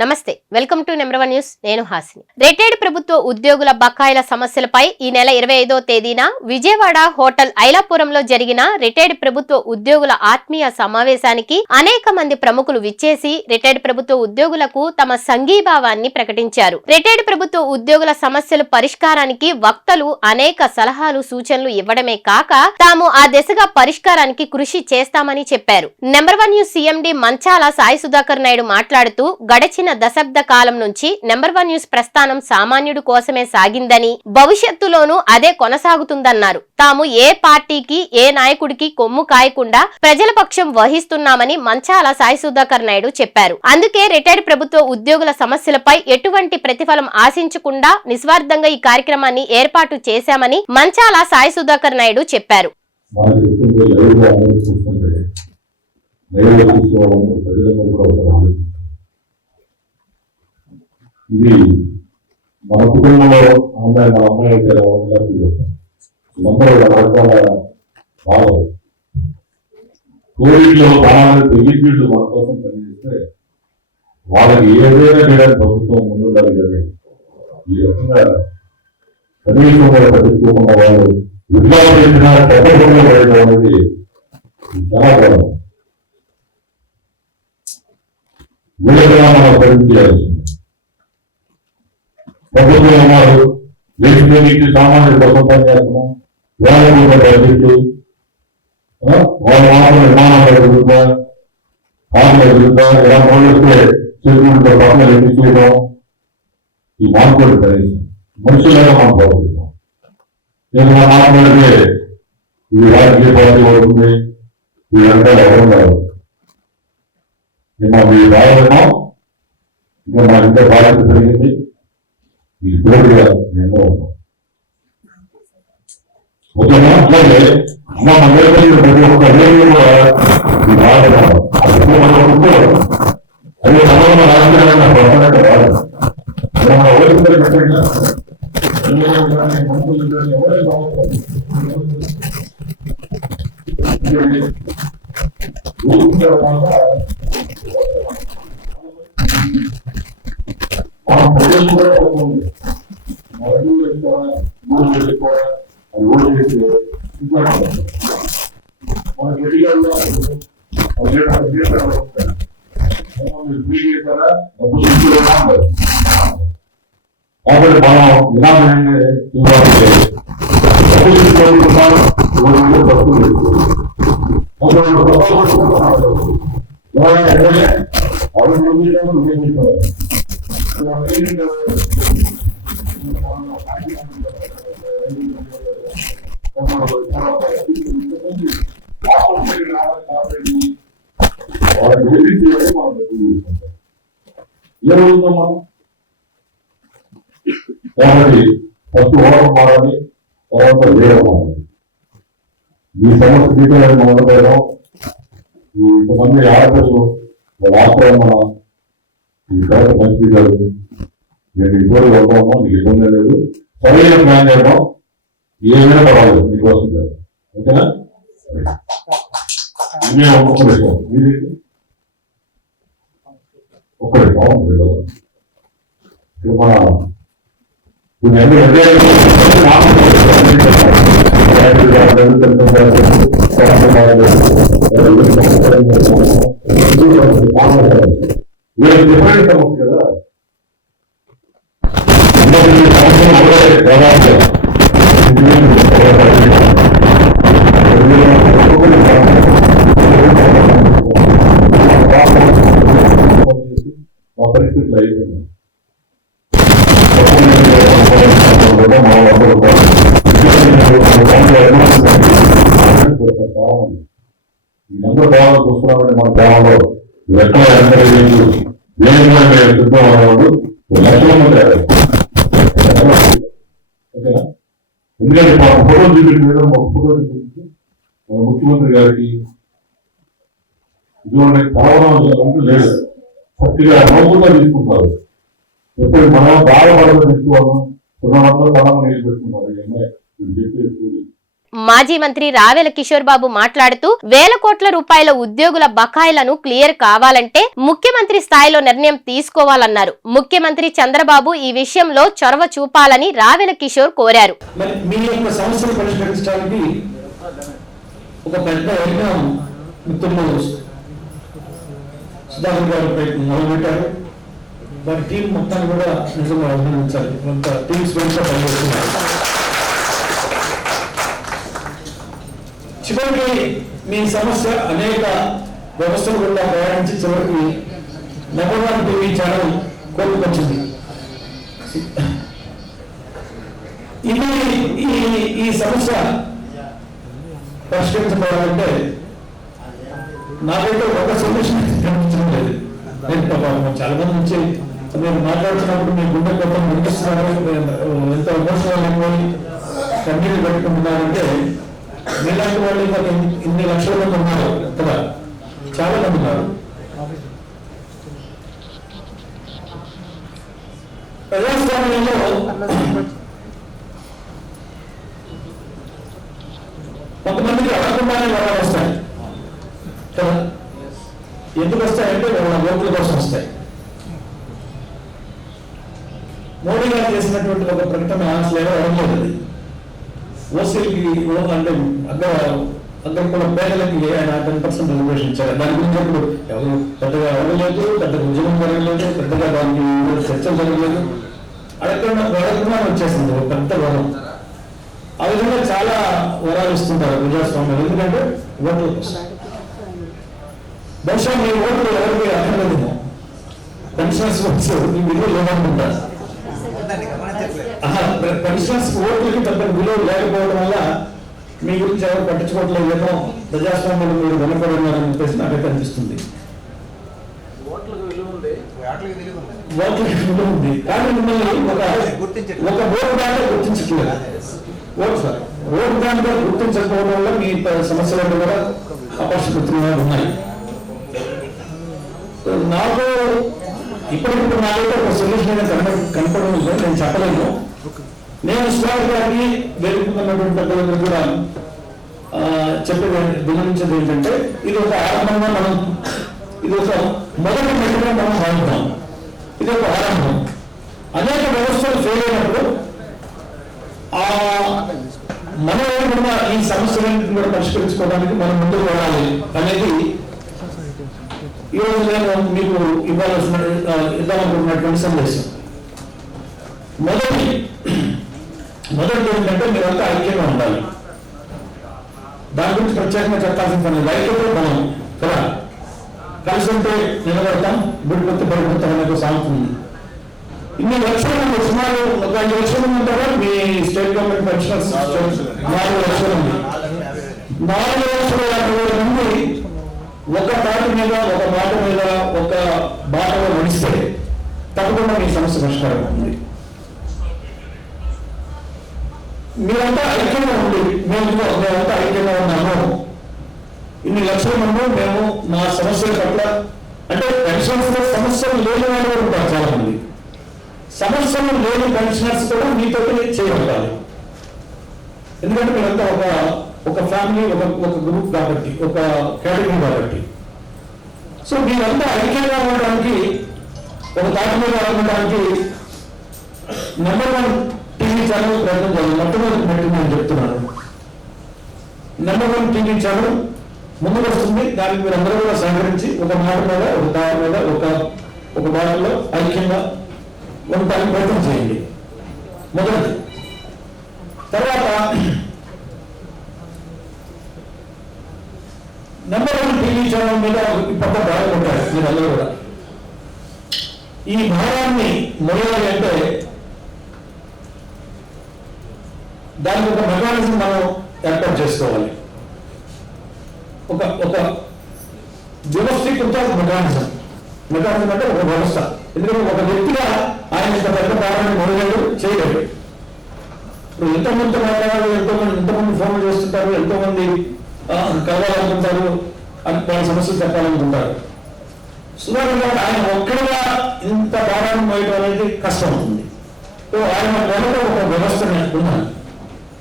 నమస్తే, welcome to number 1 news. నేను Hasini. Retired ప్రభుత్వ ఉద్యోగుల బకాయిల సమస్యలపై ఈ నెల 25వ తేదీన విజయవాడ హోటల్ ఐలాపురంలో జరిగిన రిటైర్డ్ ప్రభుత్వ ఉద్యోగుల ఆత్మీయ సమావేశానికి అనేక మంది ప్రముఖులు విచ్చేసి రిటైర్డ్ ప్రభుత్వ ఉద్యోగులకు తమ సంఘీభావాన్ని ప్రకటించారు. రిటైర్డ్ ప్రభుత్వ ఉద్యోగుల సమస్యల పరిష్కారానికి వక్తలు అనేక సలహాలు సూచనలు ఇవ్వడమే కాక తాము ఆ దిశగా పరిష్కారానికి కృషి చేస్తామని చెప్పారు. నెంబర్ 1 న్యూస్ సీఎండీ మంచాల సాయి సుధాకర్ నాయుడు మాట్లాడుతూ గడచిన దశాబ్ద కాలం నుంచి నెంబర్ 1 న్యూస్ ప్రస్థానం సామాన్యుడు కోసమే సాగిందని, భవిష్యత్తులోనూ అదే కొనసాగుతుందన్నారు. తాము ఏ పార్టీకి ఏ నాయకుడికి కొమ్ము కాయకుండా ప్రజల పక్షం వహిస్తున్నామని మంచాల సాయి సుధాకర్ నాయుడు చెప్పారు. అందుకే రిటైర్డ్ ప్రభుత్వ ఉద్యోగుల సమస్యలపై ఎటువంటి ప్రతిఫలం ఆశించకుండా నిస్వార్థంగా ఈ కార్యక్రమాన్ని ఏర్పాటు చేశామని మంచాల సాయి సుధాకర్ నాయుడు చెప్పారు. ఇది మన కుటుంబంలో మా అమ్మాయి అయితే అందరూ రకరకాల బాధలు కోవిడ్లో బాగా ఎగ్జిక్యూటివ్ మన కోసం పనిచేస్తే వాళ్ళకి ఏదైనా చేయడానికి ప్రభుత్వం ముందుండాలి కానీ ఈ రకంగా కనీసం పట్టించుకోకుండా వాళ్ళు ఉద్యోగం చేసిన చట్టంలో పడడం అనేది చాలా కారణం. వీళ్ళగా మనం పరిచయాల్సింది ప్రభుత్వం ఉన్నారు, దేశంలోకి సామాన్యుల కోసం పనిచేస్తున్నాం, వేల బడ్జెట్లు, వాళ్ళ మాత్రం నిర్మాణాలు ఎదుగుతా, కార్లు ఎదుగుతా, ఇలా మొదలెస్తే చెరువులతో పక్కన ఎక్కించడం, ఈ మార్పులు కనీసం మనుషులుగా మనం ప్రవర్తిస్తాం. ఏదైనా మాట్లాడితే ఇది రాజకీయ పార్టీ అవుతుంది, వీళ్ళంతా ఎవరు కాదు. మేము మీ బాధన్నాం, ఇంకా మా ఇంట్లో బాధ్యత పెరిగింది. ఈ కోరిక నేను ఓకేనా? అట్లాగే అమ్మ ప్రతి ఒక్క రేపు కూడా ఈ బాధ అదే సమయంలో రాజకీయాలన్నా ప్రధానంగా రాదు. మన ఓడిపోతే పెట్టినా కాబట్టి మనం ఇలాంటి ఏమవుతుందో మనం కాబట్టి ఫస్ట్ ఓరం మారాలి, తర్వాత వేరే మారాలి. ఈ సమస్య తీసుకోవడానికి మొదలుపెట్టడం ఇంతమంది ఆడపిల్లలు రాష్ట్రం మన ఈ తర్వాత మంచిది కాదు. నేను ఇబ్బంది వెళ్తామో నీకు ఇబ్బంది లేదు, సరైన ప్లాన్ చేయడం ఏమైనా పర్వాలేదు, నీకోసం కాదు. ఓకేనా? ఒక్క విషయం ఒక్కడే బాగుంది. మన వీళ్ళకి డిఫరెంట్ సమస్య కదా. మా పరిస్థితులు అయిపోయింది. అందరూ బాగా చూస్తున్నామంటే మన గ్రామంలో లెక్కలు ఎంతగా సిద్ధం అనేవాడు లక్షల మంది. ఓకేనా? ఎందుకంటే మా ఫోటో చూపించడం ఒక ఫోటో చూపించి ముఖ్యమంత్రి గారికి ఇటువంటి కావడం లేదు, పూర్తిగా నవ్వుగా తీసుకుంటారు. ఎప్పుడు మనం బాధపడడం తీసుకోవడం, 200 కళం నీళ్ళు పెట్టుకున్నారు. చెప్పేసి మాజీ మంత్రి రావెల కిషోర్ బాబు మాట్లాడుతూ వేల కోట్ల రూపాయల ఉద్యోగుల బకాయిలను క్లియర్ కావాలంటే ముఖ్యమంత్రి స్థాయిలో నిర్ణయం తీసుకోవాలన్నారు. ముఖ్యమంత్రి చంద్రబాబు ఈ విషయంలో చొరవ చూపాలని రావెల కిషోర్ కోరారు. ఒక పెద్ద మిత్రులు సుధాకర్ గారు ప్రయత్నం మొదలుపెట్టారు. వారి టీం మొత్తాన్ని కూడా నిజంగా అభినందించాలి. కొంత టీమ్స్ వెంట పనిచేస్తున్నారు. చివరికి మీ సమస్య అనేక వ్యవస్థలు కూడా ప్రయాణించి చివరికి నెంబర్ 1 టీవీ ఛానల్ కోరుకొచ్చింది. ఈ సమస్య పరిష్కరించబడాలంటే నాకైతే ఒక సొల్యూషన్ కనిపించడం లేదు. నేను చాలా మంది నుంచి నేను మాట్లాడుతున్నప్పుడు మీ గుండె కొత్త వినిపిస్తున్నారు, ఎంత ఎమోషనల్ అయిపోయి కన్నీళ్ళు పెట్టుకుంటున్నారంటే మీలాంటి వాళ్ళు ఇంకా ఇన్ని లక్షల మంది ఉన్నారు కదా, చాలా మంది ఉన్నారు. ప్రజాస్వామ్యంలో కొంతమందికి అడగకుండానే వరాలు వస్తాయి కదా. ఎందుకు వస్తాయంటే వాళ్ళ ఓట్ల కోసం వస్తాయి. మోడీ గారు చేసినటువంటి ఒక ప్రకటన అసలు ఎవరు అడగలేదు. ఓసీలకి అంటే అగ్రకుల పేదలకి ఆయన 10% రిజర్వేషన్ ఇచ్చారు. దాని గురించి ఇప్పుడు ఎవరు పెద్దగా అడగలేదు, పెద్దగా ఉద్యమం జరగలేదు, పెద్దగా దానికి చర్చలు జరగలేదు. అడగకుండా వచ్చేసింది ఒక పెద్ద వరం. ఆ విధంగా చాలా వరాలు ఇస్తుంటారు ప్రజాస్వామ్యం. ఎందుకంటే ఓట్లు బహుశా మీ ఓట్లు ఎవరికి అక్కర్లేదేమో, పెన్షనర్స్ మీ విలువ లేదనుకుంటారు. పెన్షనర్స్ ఓట్లకి పెద్ద విలువ లేకపోవడం వల్ల మీ గురించి ఎవరు పట్టించుకోవట్లేదేమో, ప్రజాస్వామ్యంలో మీరు వెనకబడినారని చెప్పేసి నాకైతే అనిపిస్తుంది. ఓట్లకి విలువ ఉంది కానీ మిమ్మల్ని ఒక ఓటు దాంట్లో గుర్తించట్లేదు. ఓటు దాంట్లో గుర్తించకపోవడం వల్ల మీ సమస్యలు కూడా అపరిష్కృతంగా ఉన్నాయి. నాకు ఇప్పటికిప్పుడు నాకైతే ఒక సొల్యూషన్ కనపడడం నేను చెప్పలేను. నేను సుధాకర్ గారికి వేడుకున్నటువంటి పెద్దలందరూ కూడా చెప్పేది వినిపించేది ఏంటంటే ఇది ఒక ఆరంభంగా మనం, ఇది ఒక మొదటి మెట్టుగా మనం భావిద్దాం. ఇది ఒక ఆరంభం. అనేక వ్యవస్థలు ఫెయిల్ అయినప్పుడు మనం ఏమన్నా ఈ సమస్యలన్నింటినీ కూడా పరిష్కరించుకోవడానికి మనం ముందుకు వెళ్ళాలి అనేది ఈరోజు నేను మీకు ఇవ్వాలనుకున్నటువంటి సందేశం. మొదటి ఏంటంటే మీరంతా ఐక్యంగా ఉండాలి. దాని గురించి ప్రత్యేకంగా చెప్పాల్సిన పని ఐక్యత బలం కదా. కలిసి ఉంటే నిలబడతాం, విడిపోతే పడిపోతాం అనేది సాగుతూ ఉంది. ఇన్ని లక్షల మంది, సుమారు ఒక 5 లక్షల మంది ఉంటారా మీ స్టేట్ గవర్నమెంట్ పెన్షనర్స్? 4 లక్షల మంది. 4,50,000 మంది ఒక తాటి మీద, ఒక మాట మీద, ఒక బాటలో నడిస్తే తప్పకుండా మీ సమస్య పరిష్కారం అవుతుంది. మీరంతా ఐక్యంగా ఉంది. మేమంతా ఐక్యంగా ఉన్నాము. ఇన్ని లక్షల మంది మేము మా సమస్యల పట్ల, అంటే పెన్షన్స్ సమస్యలు లేని వాళ్ళు కూడా ఉంటారు చాలా మంది. సమస్యలు లేని పెన్షనర్స్ కూడా మీతో చేయగలగాలి. ఎందుకంటే మీరంతా ఒక ఫ్యామిలీ, ఒక గ్రూప్ కాబట్టి, ఒక కేటగిరీ కాబట్టి. సో మీరంతా ఐక్యంగా ఉండడానికి, ఒక తాటి మీద ఉండడానికి నెంబర్ 1 టీవీ ఛానల్ ప్రయత్నం చేయాలి. మొట్టమొదటి పెట్టింది నేను చెప్తున్నాను. నెంబర్ 1 టీవీ ఛానల్ ముందుకు వస్తుంది. దానికి మీరు అందరూ కూడా సహకరించి ఒక మాట మీద, ఒక తాటి మీద, ఒక బాటలో ఐక్యంగా ఉండటానికి ప్రయత్నం చేయండి. మొదటిది. తర్వాత నెంబర్ 1 టీవీ ఛానల్ మీద పెద్ద భారం ఉంటారు మీరందరూ కూడా. ఈ భారాన్ని మొయ్యాలి అంటే దానికి ఒక మెకానిజం మనం ఏర్పాటు చేసుకోవాలి. ఒక వ్యవస్థీకృత మెకానిజం అంటే ఒక వ్యవస్థ. ఎందుకంటే ఒక వ్యక్తిగా ఆయన ఇంత పెద్ద భారాన్ని మొదలైన చేయలేడు. ఇప్పుడు ఎంతోమంది మాట్లాడారు, ఎంతమంది ఫోన్లు చేస్తుంటారు, ఎంతోమంది కలవాలనుకుంటారు, అని వాళ్ళ సమస్యలు చెప్పాలనుకుంటారు. సుధాకర్ గారు ఆయన ఒక్కడిగా ఇంత భారాన్ని మోయడం అనేది కష్టం అవుతుంది. సో ఆయన వెనక ఒక వ్యవస్థ ఉండాలి,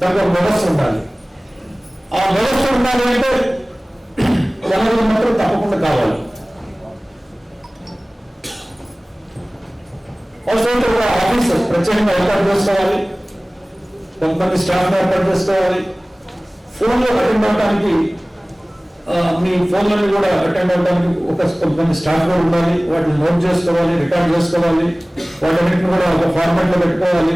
దానికి ఒక వ్యవస్థ ఉండాలి. ఆ వ్యవస్థ ఉండాలి అంటే వనరులు మాత్రం తప్పకుండా కావాలి. అవసరం ఒక ఆఫీస్ ప్రత్యేకంగా ఏర్పాటు చేసుకోవాలి, కొంతమంది స్టాఫ్ ఏర్పాటు చేసుకోవాలి. ఫోన్లో అటెండ్ అవడానికి మీ ఫోన్లను కూడా అటెండ్ అవడానికి కొంతమంది స్టాఫ్ కూడా ఉండాలి. వాటిని నోట్ చేసుకోవాలి, రికార్డ్ చేసుకోవాలి, వాటన్నిటిని కూడా ఒక ఫార్మాట్ లో పెట్టుకోవాలి.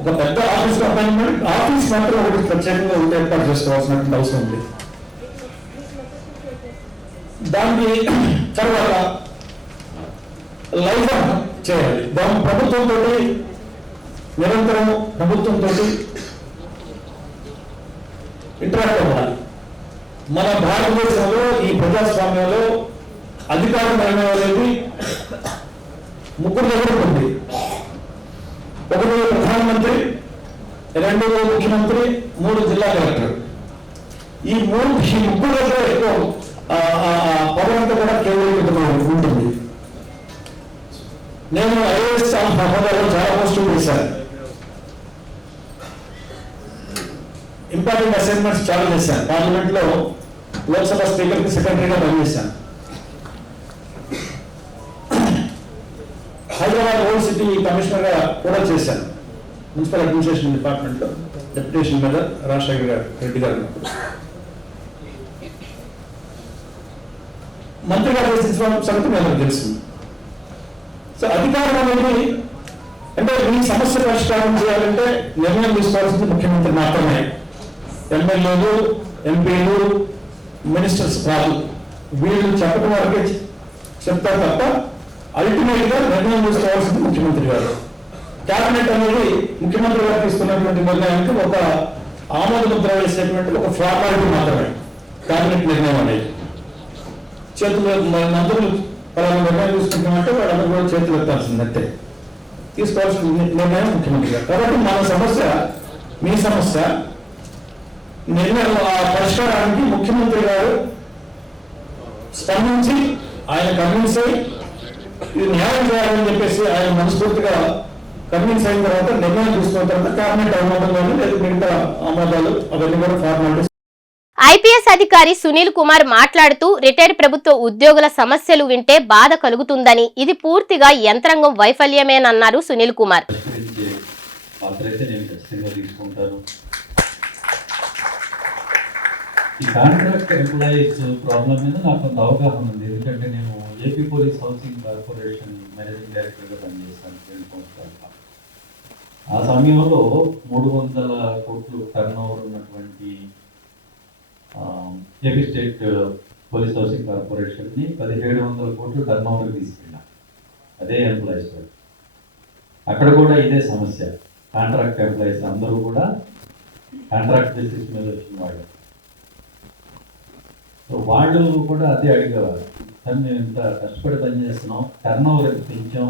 ఒక పెద్ద ఆఫీస్ అపాయింట్మెంట్ ఆఫీస్ మాత్రం ఒకటి ప్రత్యేకంగా ఉంటే ఏర్పాటు చేసుకోవాల్సినటువంటి అవసరం ఉంది. దానికి తర్వాత లైఫ్ చేయాలి. దాని ప్రభుత్వంతో నిరంతరం ప్రభుత్వంతో ఇంటరాక్ట్ అవ్వాలి. మన భారతదేశంలో ఈ ప్రజాస్వామ్యంలో అధికారం అనేది ముగ్గురు దగ్గర ఉంది. ఒకటి ప్రధానమంత్రి, రెండు ముఖ్యమంత్రి, మూడు జిల్లా కలెక్టర్. ఈ ముగ్గురు దగ్గర ఎక్కువ పవర్ అంతా కూడా కేంద్రీకృతమై ఉంటుంది. నేను ఐఏఎస్ హోదాలో చాలా పోస్టులు చేశాను. ఇంపార్టెంట్ అసైన్మెంట్స్ చాలా చేశాను. పార్లమెంట్ లో లోక్సభ స్పీకర్ కి సెక్రటరీగా పనిచేశాను. హైదరాబాద్ ఓల్డ్ సిటీ కమిషనర్ గా కూడా చేశాను. మున్సిపల్ అడ్మినిస్ట్రేషన్ డిపార్ట్మెంట్ లో డెప్యుటేషన్ మీద రాజశేఖర రెడ్డి గారు ఉన్నప్పుడు మంత్రిగా చేసిన సంగతి మీకు తెలిసింది. సో అధికారం అనేది అంటే ఈ సమస్య పరిష్కారం చేయాలంటే నిర్ణయం తీసుకోవాల్సింది ముఖ్యమంత్రి మాత్రమే. ఎమ్మెల్యేలు, ఎంపీలు, మినిస్టర్స్ కాదు. వీళ్ళు చెప్పడం వరకే చెప్తారు తప్ప అల్టిమేట్ గా నిర్ణయం తీసుకోవాల్సింది ముఖ్యమంత్రి గారు. క్యాబినెట్ అనేది ముఖ్యమంత్రి గారు తీసుకున్నటువంటి నిర్ణయానికి ఒక ఆమోద ముద్ర వేసేటువంటి ఒక ఫార్మాలిటీ మాత్రమే క్యాబినెట్ నిర్ణయం అనేది. చేతులు మంత్రులు పలానా నిర్ణయం తీసుకుంటామంటే వాళ్ళందరూ కూడా చేతులు ఎత్తాల్సిందంటే తీసుకోవాల్సిన నిర్ణయం ముఖ్యమంత్రి గారు. కాబట్టి మన సమస్య, మీ సమస్య నిర్ణయం పరిష్కారానికి ముఖ్యమంత్రి గారు స్పందించి ఆయన కన్విన్స్ అయ్యి ఇది న్యాయం చేయాలని చెప్పేసి ఆయన మనస్ఫూర్తిగా కన్విన్స్ అయిన తర్వాత నిర్ణయం తీసుకున్న తర్వాత క్యాబినెట్ ఆమోదంలోనే లేదా మిగతా ఆమోదాలు అవన్నీ కూడా ఫార్మాలిటీస్. ఐపీఎస్ అధికారి సునీల్ కుమార్ మాట్లాడుతూ రిటైర్డ్ ప్రభుత్వ ఉద్యోగుల సమస్యలు వింటే బాధ కలుగుతుందని, ఇది పూర్తిగా యంత్రాంగం వైఫల్యమేనన్నారు సునీల్ కుమార్. ఈ కాంట్రాక్ట్ ఎంప్లాయీస్ ప్రాబ్లం మీద నాకు కొంత అవగాహన ఉంది. ఎందుకంటే నేను AP police housing corporation managing డైరెక్టర్గా పనిచేశాను 2 సంవత్సరాలు. ఆ సమయంలో 300 కోట్లు టర్న్ ఓవర్ ఉన్నటువంటి ఏపీ స్టేట్ పోలీస్ హౌసింగ్ కార్పొరేషన్ని 1700 కోట్లు టర్న్ ఓవర్ తీసుకెళ్ళాం. అదే ఎంప్లాయీస్ అక్కడ కూడా ఇదే సమస్య. కాంట్రాక్ట్ ఎంప్లాయీస్ అందరూ కూడా కాంట్రాక్ట్ బేసిస్ మీద వచ్చిన వాళ్ళు. సో వాళ్ళు కూడా అదే అడిగేవారు, సార్ మేము ఇంత కష్టపడి పనిచేస్తున్నాం, టర్న్ ఓవర్ ఎంత పెంచాం.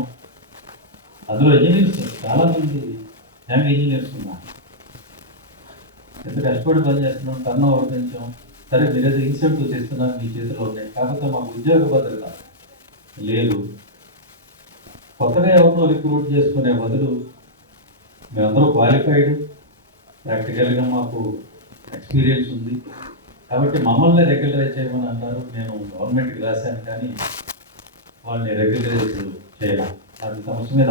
అందులో ఇంజనీర్స్ చాలామంది యంగ్ ఇంజనీర్స్ ఉన్నారు. ఎంత కష్టపడి పనిచేస్తున్నాం, టర్న్ ఓవర్ పెంచాం. సరే మీరు ఏదో ఇన్సెంటివ్స్ ఇస్తున్నారు, మీ చేతిలో ఉన్నాయి, కాకపోతే మాకు ఉద్యోగ భద్రత లేదు. కొత్తగా ఎవరినో రిక్రూట్ చేసుకునే బదులు మేమందరూ క్వాలిఫైడ్, ప్రాక్టికల్గా మాకు ఎక్స్పీరియన్స్ ఉంది కాబట్టి మమ్మల్ని రెగ్యులరైజ్ చేయమని అన్నారు. నేను గవర్నమెంట్కి రాశాను కానీ వాళ్ళని రెగ్యులరైజ్ చేయాలి. అది సమస్య మీద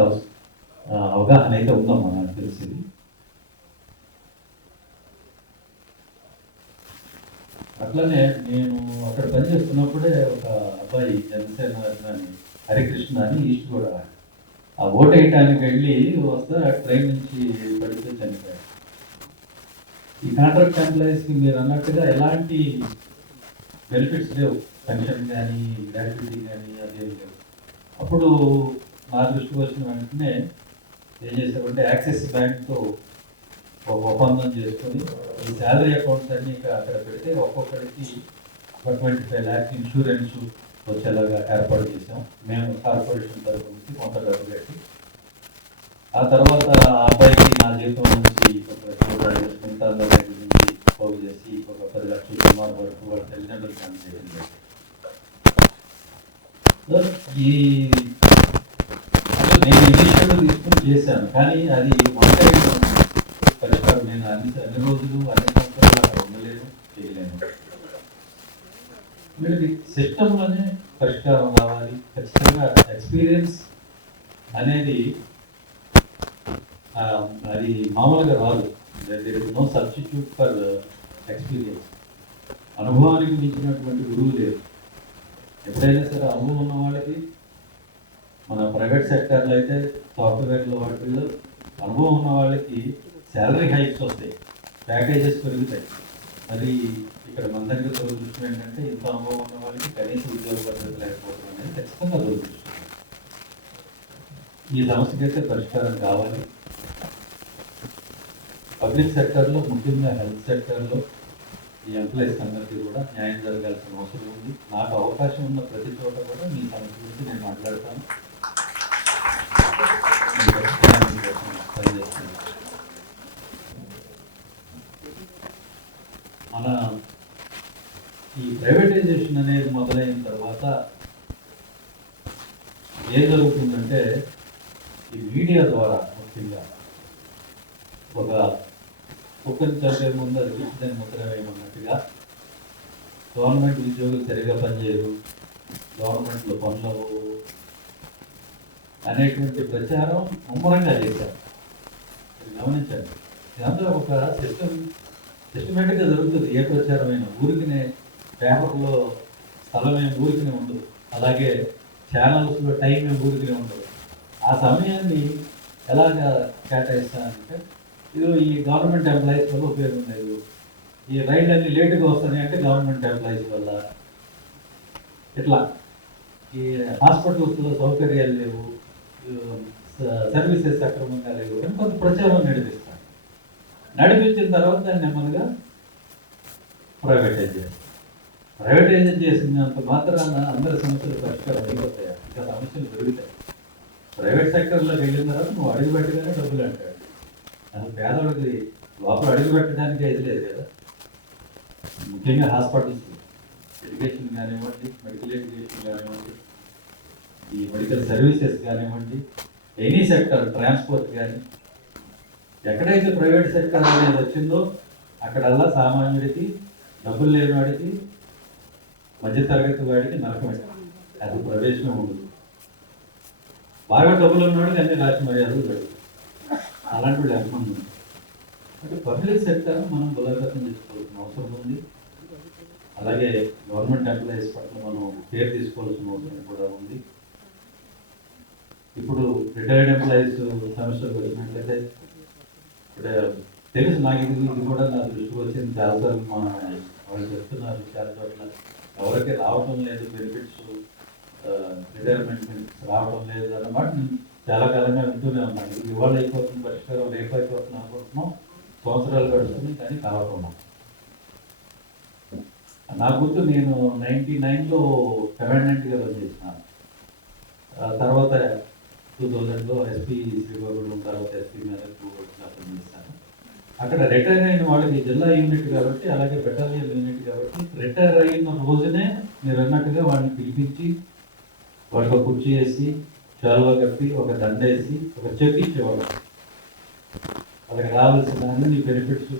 అవగాహన అయితే ఉందమ్మా నాకు తెలిసింది. అట్లనే నేను అక్కడ పనిచేస్తున్నప్పుడే ఒక అబ్బాయి జనసేన అని హరికృష్ణ అని ఈస్ట్ కూడా ఆ ఓటు వేయటానికి వెళ్ళి వస్తే ఆ ట్రైన్ నుంచి పడితే చనిపోయాడు. ఈ కాంట్రాక్ట్ ఎంప్లాయీస్కి మీరు అన్నట్టుగా ఎలాంటి బెనిఫిట్స్ లేవు, పెన్షన్ కానీ గ్రాట్యుటీ కానీ అదేమి లేవు. అప్పుడు నా దృష్టికి వచ్చిన వెంటనే ఏం చేసామంటే యాక్సిస్ బ్యాంక్తో ఒక ఒప్పందం చేసుకొని ఈ శాలరీ అకౌంట్స్ అన్నీ అక్కడ పెడితే ఒక్కొక్కరికి 25 lakhs ఇన్సూరెన్స్ వచ్చేలాగా ఏర్పాటు చేసాం. మేము కార్పొరేషన్ తరఫు నుంచి కొంత డబ్బు కట్టి ఆ తర్వాత ఆ అబ్బాయికి నా జీవితం నుంచి కుంటాల దగ్గర నుంచి పోగు చేసి ఒక 10 లక్షల సుమారు వరకు వాళ్ళ తల్లిదండ్రులకు అందజేయడం జరిగింది. నేను ఇనిషియేటివ్ తీసుకుని చేశాను కానీ అది పరిష్కారం నేను అన్ని రోజులు అన్ని సంవత్సరాలు అక్కడ ఉండలేను, చేయలేను. వీళ్ళకి సిస్టంలోనే పరిష్కారం కావాలి. ఖచ్చితంగా ఎక్స్పీరియన్స్ అనేది అది మామూలుగా రాదు. There is no substitute for experience. అనుభవానికి మించినటువంటి గురువు లేదు. ఎప్పుడైనా సరే అనుభవం ఉన్న వాళ్ళకి, మన ప్రైవేట్ సెక్టర్లో అయితే సాఫ్ట్వేర్లో వాటిల్లో అనుభవం ఉన్న వాళ్ళకి శాలరీ హైక్స్ వస్తాయి, ప్యాకేజెస్ పెరుగుతాయి. మరి ఇక్కడ మన దగ్గర దురదృష్టం ఏంటంటే ఇంత అనుభవం ఉన్న వాళ్ళకి కనీస ఉద్యోగ భద్రత లేకపోవడం అనేది ఖచ్చితంగా దురదృష్టం. ఈ సమస్యకైతే పరిష్కారం కావాలి. పబ్లిక్ సెక్టర్లో, ముఖ్యంగా హెల్త్ సెక్టర్లో ఈ ఎంప్లాయీస్ అందరికీ కూడా న్యాయం జరగాల్సిన అవసరం ఉంది. నాకు అవకాశం ఉన్న ప్రతి చోట కూడా మీ సమస్య గురించి నేను మాట్లాడతాను. మన ఈ ప్రైవేటైజేషన్ అనేది మొదలైన తర్వాత ఏం జరుగుతుందంటే ఈ మీడియా ద్వారా ముఖ్యంగా ఒక కుక్కని చంపే ముందు అది విషయాన్ని ముద్ర వేయమన్నట్టుగా గవర్నమెంట్ ఉద్యోగులు సరిగా పనిచేయరు, గవర్నమెంట్లో పనులు అనేటువంటి ప్రచారం ముమ్మరంగా చేశారు. గమనించండి, ఇదంతా ఒక సిస్టమేటిక్గా జరుగుతుంది. ఏ ప్రచారమైనా ఊరికినే పేపర్లో స్థలం ఏం ఊరికినే ఉండదు, అలాగే ఛానల్స్లో టైం ఏం ఊరికినే ఉండదు. ఆ సమయాన్ని ఎలాగా కేటాయిస్తానంటే, ఇది ఈ గవర్నమెంట్ ఎంప్లాయీస్ వల్ల ఉపయోగం లేదు, ఈ రైళ్ళు అన్ని లేటుగా వస్తాయి అంటే గవర్నమెంట్ ఎంప్లాయీస్ వల్ల, ఇట్లా ఈ హాస్పిటల్స్లో సౌకర్యాలు లేవు, సర్వీసెస్ సక్రమంగా లేవు అని కొంత ప్రచారం నడిపిస్తాను. నడిపించిన తర్వాత దాన్ని నెమ్మదిగా ప్రైవేటైజ్ చేస్తాను. ప్రైవేటైజ్ చేసినంత మాత్రాన అందరి సమస్యలు పరిష్కారం అయిపోతాయి, ఇంకా సమస్యలు పెరుగుతాయి. ప్రైవేట్ సెక్టర్లోకి వెళ్ళిన తర్వాత నువ్వు అడుగు పెట్టగానే డబ్బులు అంటాడు. అసలు పేదవాడికి లోపల అడుగు పెట్టడానికి ఇది లేదు కదా. ముఖ్యంగా హాస్పిటల్స్, ఎడ్యుకేషన్ కానివ్వండి, మెడికల్ ఎడ్యుకేషన్ కానివ్వండి, ఈ మెడికల్ సర్వీసెస్ కానివ్వండి, ఎనీ సెక్టర్, ట్రాన్స్పోర్ట్ కానీ, ఎక్కడైతే ప్రైవేట్ సెక్టర్ అనేది వచ్చిందో అక్కడల్లా సామాన్యుడికి, డబ్బులు లేని వాడికి, మధ్యతరగతి వాడికి నరకమే, అది ప్రవేశమే ఉండదు. బాగా డబ్బులు ఉన్నవాడికి అన్ని రాష్ట్ర మర్యాదలు పెడతాయి. అలాంటి వాళ్ళు ఎంతమంది ఉంది. అంటే పబ్లిక్ సెక్టర్ మనం బలోపేతం చేసుకోవాల్సిన అవసరం ఉంది. అలాగే గవర్నమెంట్ ఎంప్లాయీస్ పట్ల మనం కేర్ తీసుకోవాల్సిన అవసరం కూడా ఉంది. ఇప్పుడు రిటైర్డ్ ఎంప్లాయీస్ సమస్యలకు వచ్చినట్లయితే ఇప్పుడు తెలుసు నాకు, ఇది కూడా నా దృష్టికి వచ్చింది. చాలాసార్లు మా వాళ్ళు చెప్తున్నారు, చాలా చోట్ల ఎవరికి రావటం లేదు బెనిఫిట్స్, రిటైర్మెంట్ బెనిఫిట్స్ రావడం లేదు అన్నమాట నేను చాలా కాలంగా వింటూనే ఉన్నాను. ఇది ఇవాళ అయిపోతుంది పరిష్కారం, రేపు అయిపోతుంది అనుకుంటున్నాం, సంవత్సరాలు గడుస్తుంది కానీ కావకున్నాం. నా గుర్తు నేను 99లో కమాండెంట్గా పనిచేసినాను. తర్వాత 2000లో ఎస్పీ శ్రీకాకుళం, తర్వాత ఎస్పీ మేరకు పనిచేస్తాను. అక్కడ రిటైర్ అయిన వాళ్ళకి జిల్లా యూనిట్ కాబట్టి, అలాగే బెటాలియన్ యూనిట్ కాబట్టి, రిటైర్ అయిన రోజునే మీరు అన్నట్టుగా వాడిని పిలిపించి వాడికి ఒక కుర్చీ వేసి, చాలువా కప్పి, ఒక దండ వేసి, ఒక చెక్ ఇచ్చేవాడు. వాళ్ళకి రావాల్సిన అన్ని బెనిఫిట్స్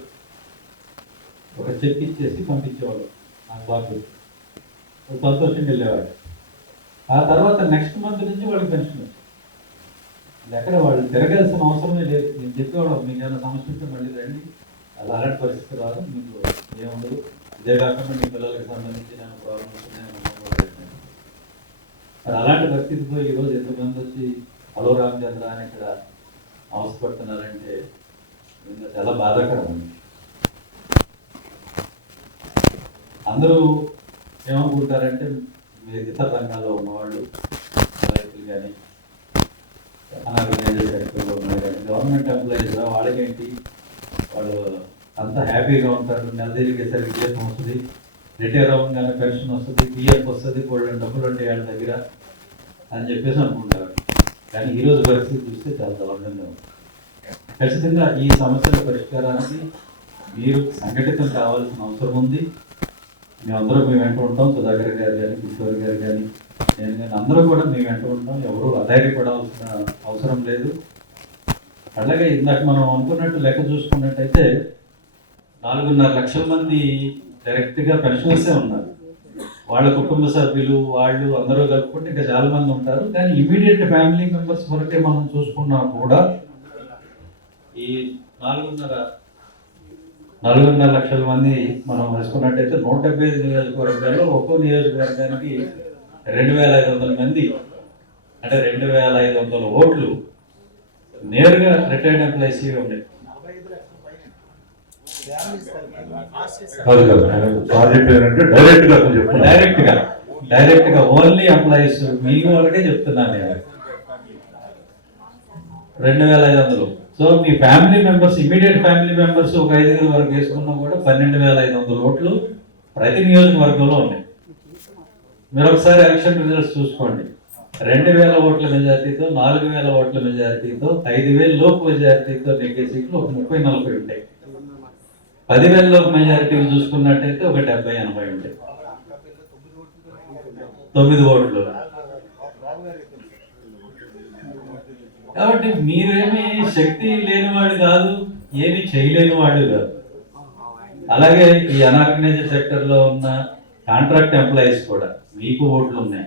ఒక చెక్ ఇచ్చేసి పంపించేవాడు. నాకు బాగా సంతోషంగా వెళ్ళేవాడు. ఆ తర్వాత నెక్స్ట్ మంత్ నుంచి వాళ్ళకి పెన్షన్ వచ్చింది. ఎక్కడ వాళ్ళు తిరగాల్సిన అవసరమే లేదు. నేను చెప్పేవాడు, మీకు ఏమైనా సమస్య ఉంటే మళ్ళీ రండి, అలాంటి పరిస్థితి రాదు, మీకు ఏముండదు. ఇదే కాకుండా మీ పిల్లలకి సంబంధించిన ప్రాబ్లమ్స్ మరి అలాంటి పరిస్థితితో ఈరోజు ఎంతమంది వచ్చి హలో రామచంద్ర అని ఇక్కడ అవసరపడుతున్నారంటే చాలా బాధాకరం అండి. అందరూ ఏమనుకుంటారంటే మీరు ఇతర రంగాల్లో ఉన్నవాళ్ళు, రైతులు కానీ, అనార్గనైజ్డ్ సెక్టర్లో ఉన్నాయి కానీ, గవర్నమెంట్ ఎంప్లాయీస్ వాళ్ళకేంటి, వాళ్ళు అంతా హ్యాపీగా ఉంటారు, నెల తిరిగేసరికి జీతం వస్తుంది, రిటైర్ అవ్వగానే పెన్షన్ వస్తుంది, పిఎఫ్ వస్తుంది, కొన్ని డబ్బులు ఉంటాయి వాళ్ళ దగ్గర అని చెప్పేసి అనుకుంటారు. కానీ ఈరోజు పరిస్థితి చూస్తే చాలా దారుణంగా ఉంది. ఖచ్చితంగా ఈ సమస్యల పరిష్కారానికి మీరు సంఘటితం కావాల్సిన అవసరం ఉంది. మేమందరూ మేము వెంట ఉంటాం, సుధాకర్ గారు కానీ, కిషోర్ గారు కానీ, నేను కానీ అందరూ కూడా మేము వెంట ఉంటాం. ఎవరు అధైర్యపడాల్సిన అవసరం లేదు. అలాగే ఇందాక మనం అనుకున్నట్టు లెక్క చూసుకున్నట్టయితే 4.5 లక్షల మంది డైరెక్ట్గా పెన్షనర్సే ఉన్నారు. వాళ్ళ కుటుంబ సభ్యులు వాళ్ళు అందరూ కలుపుకుంటే ఇంకా చాలా మంది ఉంటారు. కానీ ఇమీడియట్ ఫ్యామిలీ మెంబర్స్ వరకే మనం చూసుకున్నా కూడా ఈ 4.5 లక్షల మంది మనం వేసుకున్నట్టయితే 175 నియోజకవర్గాల్లో ఒక్కో నియోజకవర్గానికి 2,500 మంది అంటే 2,500 ఓట్లు నేరుగా రిటైర్డ్ ఎంప్లాయీస్ ఉన్నాయి. డైరెక్ట్ గా ఓన్లీ ఎంప్లాయీస్ మీ వాళ్ళకే చెప్తున్నాను నేను 2,500. సో మీ family members immediate family members ఒక 5 వరకు వేసుకున్నా కూడా 12,500 ఓట్లు ప్రతి నియోజకవర్గంలో ఉన్నాయి. మీరు ఒకసారి ఎలక్షన్ రిజల్ట్స్ చూసుకోండి. 2,000 ఓట్ల మెజారిటీతో 4,000 ఓట్ల మెజారిటీతో 5,000 లోపు మెజారిటీతో నెగ్గే సీట్లు ఒక 30-40 ఉంటాయి. 10,000 లోపు మెజారిటీ చూసుకున్నట్టయితే ఒక 70-80 ఉంటాయి. 9 ఓట్లు. కాబట్టి మీరేమి శక్తి లేనివాడు కాదు, ఏమి చేయలేని వాడు కాదు. అలాగే ఈ అన్ఆర్గనైజ్డ్ సెక్టర్ లో ఉన్న కాంట్రాక్ట్ ఎంప్లాయీస్ కూడా మీకు ఓట్లు ఉన్నాయి.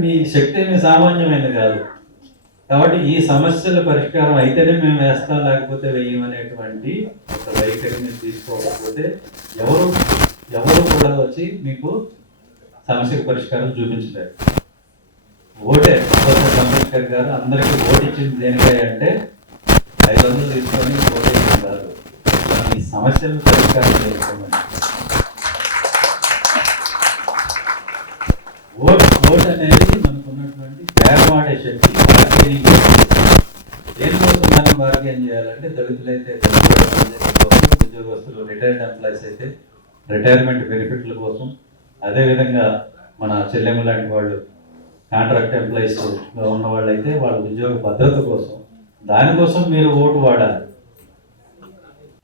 మీ శక్తి ఏమి సామాన్యమైనది కాదు. కాబట్టి ఈ సమస్యల పరిష్కారం అయితేనే మేము వేస్తాం, లేకపోతే వేయమనేటువంటి ఒక వైఖరిని తీసుకోకపోతే ఎవరు కూడా వచ్చి మీకు సమస్యకు పరిష్కారం చూపించలేరు. ఓటే అంబేద్కర్ గారు అందరికీ ఓటు ఇచ్చింది దేనికై అంటే 500 తీసుకొని ఓటేసింది కాదు, ఈ సమస్యలను పరిష్కారం చేసుకోమని. ఓట్ అనేది మనకు ఉన్నటువంటి బేరమాడే శక్తి, బార్గెనింగ్. దేనికోసం మనం బార్గెన్ చేయాలంటే దళితులైతే ఉద్యోగస్తులు, రిటైర్డ్ ఎంప్లాయీస్ అయితే రిటైర్మెంట్ బెనిఫిట్ల కోసం, అదేవిధంగా మన చెల్లెమ్మ లాంటి వాళ్ళు కాంట్రాక్ట్ ఎంప్లాయీస్ ఉన్న వాళ్ళు అయితే వాళ్ళ ఉద్యోగ భద్రత కోసం, దానికోసం మీరు ఓటు వాడాలి.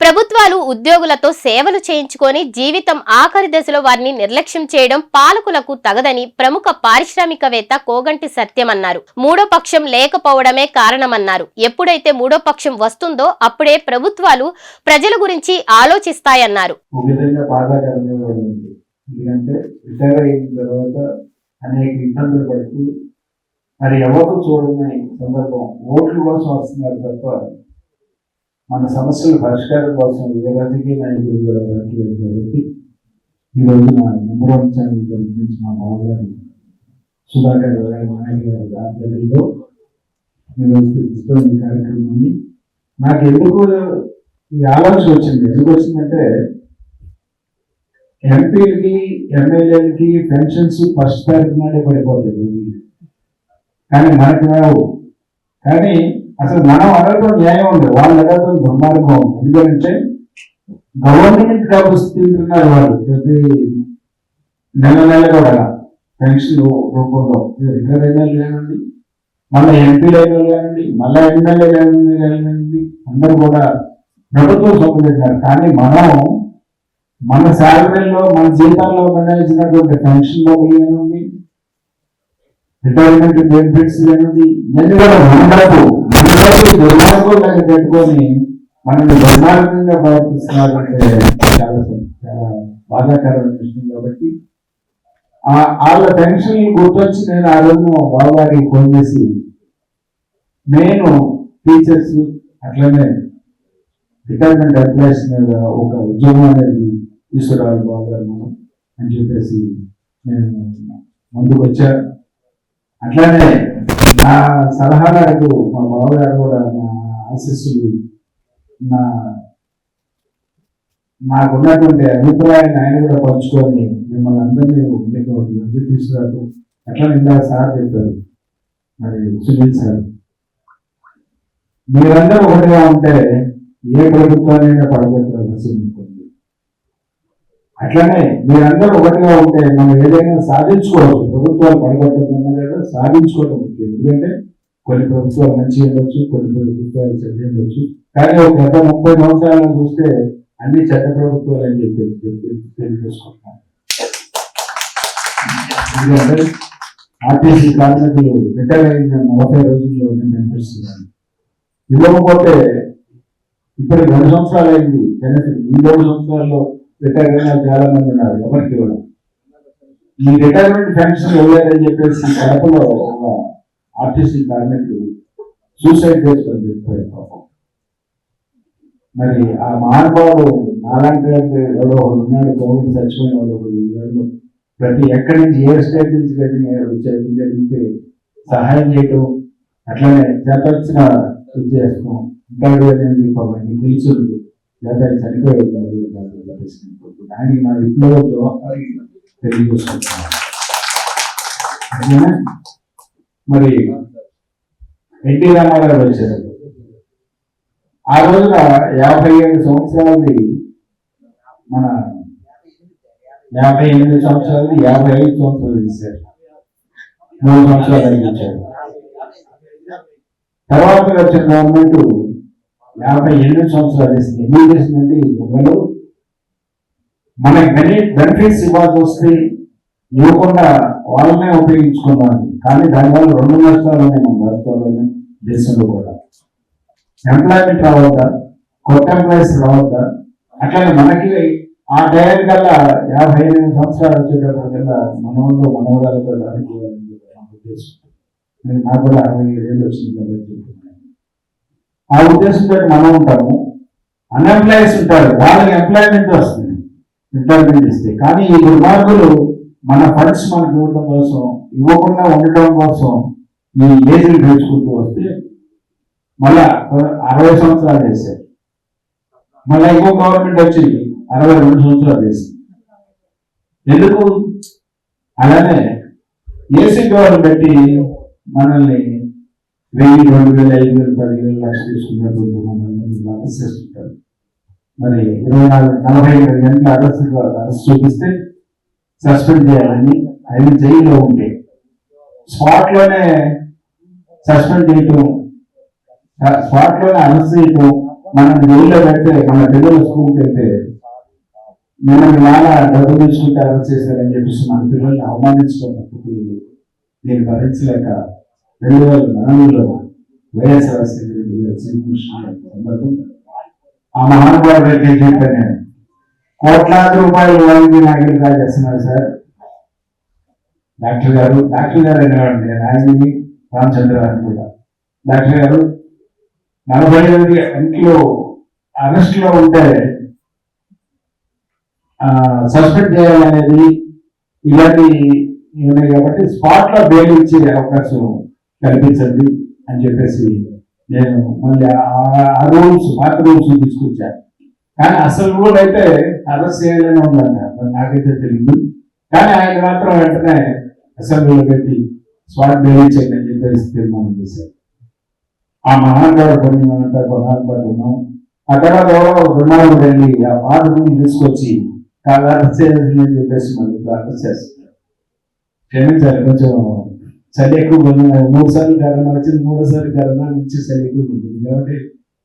ప్రభుత్వాలు ఉద్యోగులతో సేవలు చేయించుకొని జీవితం ఆఖరి దశలో వారిని నిర్లక్ష్యం చేయడం పాలకులకు తగదని ప్రముఖ పారిశ్రామికవేత్త కోగంటి సత్యం అన్నారు. మూడో పక్షం లేకపోవడమే కారణమన్నారు. ఎప్పుడైతే మూడో పక్షం వస్తుందో అప్పుడే ప్రభుత్వాలు ప్రజల గురించి ఆలోచిస్తాయన్నారు. అనేక ఇబ్బందులు పడుతూ మరి ఎవరు చూడని సందర్భం ఓట్ల కోసం వస్తున్నారు తప్ప మన సమస్యల పరిష్కారం కోసం ఏ రాజకీయ నాయకులు కూడా రావట్లేదు. కాబట్టి ఈరోజు నా నెంబర్ 1 ఛానల్ గురించి మా బావగారు సుధాకర్ నాయక్ గారి ఆధ్వర్యంలో ఈ కార్యక్రమాన్ని నాకు ఎందుకు ఈ ఆలోచన వచ్చింది. ఎందుకు వచ్చిందంటే ఎంపీలకి ఎమ్మెల్యేలకి పెన్షన్స్ ఫస్ట్ తారీఖు నాడే పడిపోతాయి, కానీ మనకి రావు. కానీ అసలు మనం అడగడం న్యాయం ఉంది, వాళ్ళు అడగడం దుర్మార్గం ఉంది. ఎందుకంటే గవర్నమెంట్ డబ్బులు తింటున్నారు వాళ్ళు ప్రతి నెల కూడా పెన్షన్ రూపంలో. రిటైర్ అయిన కానివ్వండి, మళ్ళీ ఎంపీలు అయిన కానివ్వండి, మళ్ళీ ఎమ్మెల్యే కానివ్వండి, అందరూ కూడా ప్రభుత్వం సొంతం. కానీ మనం మన శాలరీలో మన జీతాల్లో బనాయించినటువంటి పెన్షన్లో కానివ్వండి, రిటైర్మెంట్ బెనిఫిట్స్ కానివ్వండి, ఇవన్నీ కూడా మనకు దుర్మార్గం పెట్టుకొని మనల్ని దుర్మార్గంగా ప్రవర్తిస్తున్నారంటే చాలా చాలా బాధాకరమైన విషయం. కాబట్టి వాళ్ళ పెన్షన్ గుర్తొచ్చి నేను ఆ రోజు మా బావగారికి ఫోన్ చేసి, నేను టీచర్స్ అట్లనే రిటైర్మెంట్ ఎంప్లాయీస్ మీద ఒక ఉద్యోగం అనేది తీసుకురావాలి బావగారు మనం అని చెప్పేసి నేను ముందుకు వచ్చాను. అట్లానే నా సలహాలకు మా బావగారు కూడా నా ఆశీస్సులు, నాకున్నటువంటి అభిప్రాయాన్ని ఆయన కూడా పంచుకొని మిమ్మల్ని అందరినీ మీకు దగ్గర తీసుకురాదు. అట్లా ఇందాక సార్ చెప్పారు, మరి సునీల్ సార్, మీరందరూ ఒకటిగా ఉంటే ఏ ప్రభుత్వాన్ని పడగొట్టాల్సి ఉంటుంది. అట్లానే మీరందరూ ఒకటిగా ఉంటే మనం ఏదైనా సాధించుకోవచ్చు. ప్రభుత్వాలు పడగొట్టకుండా లేదా సాధించుకోవడం ముఖ్యం. ఎందుకంటే కొన్ని ప్రభుత్వాలు మంచి ఉండొచ్చు, కొన్ని ప్రభుత్వాలు చెడ్డ ఉండొచ్చు. కానీ ఒక గత 30 సంవత్సరాలను చూస్తే అన్ని చెడ్డ ప్రభుత్వాలు అని చెప్పి తెలియజేసుకుంటున్నాను. ఎందుకంటే ఆర్టీసీ కార్మికులు రిటైర్ అయిన 40 రోజుల్లో నేను కనిపిస్తున్నాను. ఇవ్వకపోతే ఇప్పుడు 2 సంవత్సరాలు అయింది, కనీసం ఈ 2 సంవత్సరాల్లో రిటైర్ అయిన చాలా మంది ఉన్నారు, ఎవరికి ఇవ్వడం. ఈ రిటైర్మెంట్ పెన్షన్ ఇవ్వలేదని చెప్పేసి కడపలో ఒక ఆర్టీసీ కార్మికుడు సూసైడ్ చేసుకొని వెళ్ళిపోయాడు పాపం. మరి ఆ మహానుభావుడు నాలాంటి ఎవడో ఒకడు ఉన్నాడు, కోవిడ్ చచ్చిపోయిన వాడు ఒకడు, ప్రతి ఎక్కడి నుంచి ఏ స్టేట్ నుంచి జరిగితే సహాయం చేయటం, అట్లనే చేతొచ్చిన ఇది చేస్తాం. ఇంటర్వ్యూ అనేది పాపం తెలుసు, లేదా చనిపోయాడు దానికి నా విప్లవ జవాబారి తెలియజేసుకుంటున్నాను. మరి ఎన్టీ రామారావు వచ్చారు. ఆ రోజున 57 సంవత్సరాలది మన 58 సంవత్సరాలది 55 సంవత్సరాలు ఇచ్చారు, 3 సంవత్సరాలు తగ్గించారు. తర్వాత వచ్చిన గవర్నమెంట్ 58 సంవత్సరాలు చేసింది. ఎందుకు చేసిందంటే ఈ దొంగలు మనకి బెనిఫిట్స్ ఇవ్వాల్సి వస్తే ఇవ్వకుండా వాళ్ళనే ఉపయోగించుకున్నాను. కానీ దానివల్ల 2 నష్టాలు ఉన్నాయి మన రాష్ట్రాల్లోనే, దేశంలో కూడా. ఎంప్లాయ్మెంట్ రావద్దా, కొత్త ఎంప్లాయీస్ రావద్దా, అట్లానే మనకి ఆ టైం కల్లా 58 సంవత్సరాలు వచ్చేటప్పటికల్లా మనోళ్ళు మనోరాలతో ఆడుకోవాలని ఉద్దేశం. నాకు కూడా 67 ఏళ్ళు వచ్చింది కాబట్టి ఆ ఉద్దేశంతో మనం ఉంటాము. అన్ఎంప్లాయీస్ ఉంటారు, వాళ్ళకి ఎంప్లాయ్మెంట్ వస్తుంది ఎంప్లాయ్మెంట్ ఇస్తే. కానీ ఈ దుర్మార్గులు మన ఫండ్స్ మనకు ఇవ్వడం కోసం, ఇవ్వకుండా ఉండటం కోసం ఈ ఏజ్ని పెంచుకుంటూ వస్తే మళ్ళా 60 సంవత్సరాలు చేశారు. మళ్ళీ ఇంకో గవర్నమెంట్ వచ్చి 62 సంవత్సరాలు చేసింది. ఎందుకు? అలానే ఏసీ గవర్నమెంట్ పెట్టి మనల్ని 1000, 2000, 5000, 10,000 లక్షలు తీసుకున్నట్టు మనల్ని అరెస్ట్ చేస్తుంటారు. మరి 24-48 గంటల అరెస్ట్ చూపిస్తే సస్పెండ్ చేయాలని, 5 జైల్లో ఉంటే స్పాట్ లోనే సస్పెండ్ చేయటం, స్పాట్ లోనే అరెస్ట్ చేయటం, మనం జైల్లో పెడితే మన పిల్లలు స్కూల్కి వెళ్తే నేను నాన్న డబ్బులు తీసుకుంటే అరెస్ట్ చేశారని చెప్పేసి మన పిల్లల్ని అవమానించడం పిల్లలు నేను భరించలేక 2004లో వైఎస్ఆర్ సందర్భంగా ఆ మహానుభావుడు అయితే చెప్పాను నేను, కోట్లాది రూపాయలు వాళ్ళకి నాగరిగా చేస్తున్నారు సార్ డాక్టర్ గారు అనేవాడు. నేను ఆయనని రామచంద్ర అని కూడా, డాక్టర్ గారు 48 గంటలు అరెస్ట్ లో ఉంటే సస్పెండ్ చేయాలనేది ఇలాంటి ఉన్నాయి కాబట్టి స్పాట్ లో బెయిల్ ఇచ్చే అవకాశం కల్పించండి అని చెప్పేసి నేను మళ్ళీ ఆ రూల్స్, పాత రూల్స్ తీసుకొచ్చాను. కానీ అసలు రూల్ అయితే అరెస్ట్ చేయాలని ఉందండి, నాకైతే తెలియదు. కానీ ఆయన మాత్రం వెంటనే అసెంబ్లీలో పెట్టి స్పాట్ బెయిల్ ఇచ్చేయండి అని చెప్పేసి తీర్మానం చేశారు. ఆ మహానుభావుడు కొన్నిమంతా కొన్నాళ్ళ పాటు ఉన్నాం. ఆ తర్వాత రుణాలు వెళ్ళి ఆ పాత రూల్ తీసుకొచ్చి కాదు అరెస్ట్ చేయాలని చెప్పేసి మళ్ళీ అరెస్ట్ చేస్తున్నారు. క్షమించాలి, కొంచెం చలి ఎక్కువ 3 సార్లు కరోనా వచ్చింది, 3సారి కరోనా నుంచి చలి ఎక్కువ ఉంటుంది కాబట్టి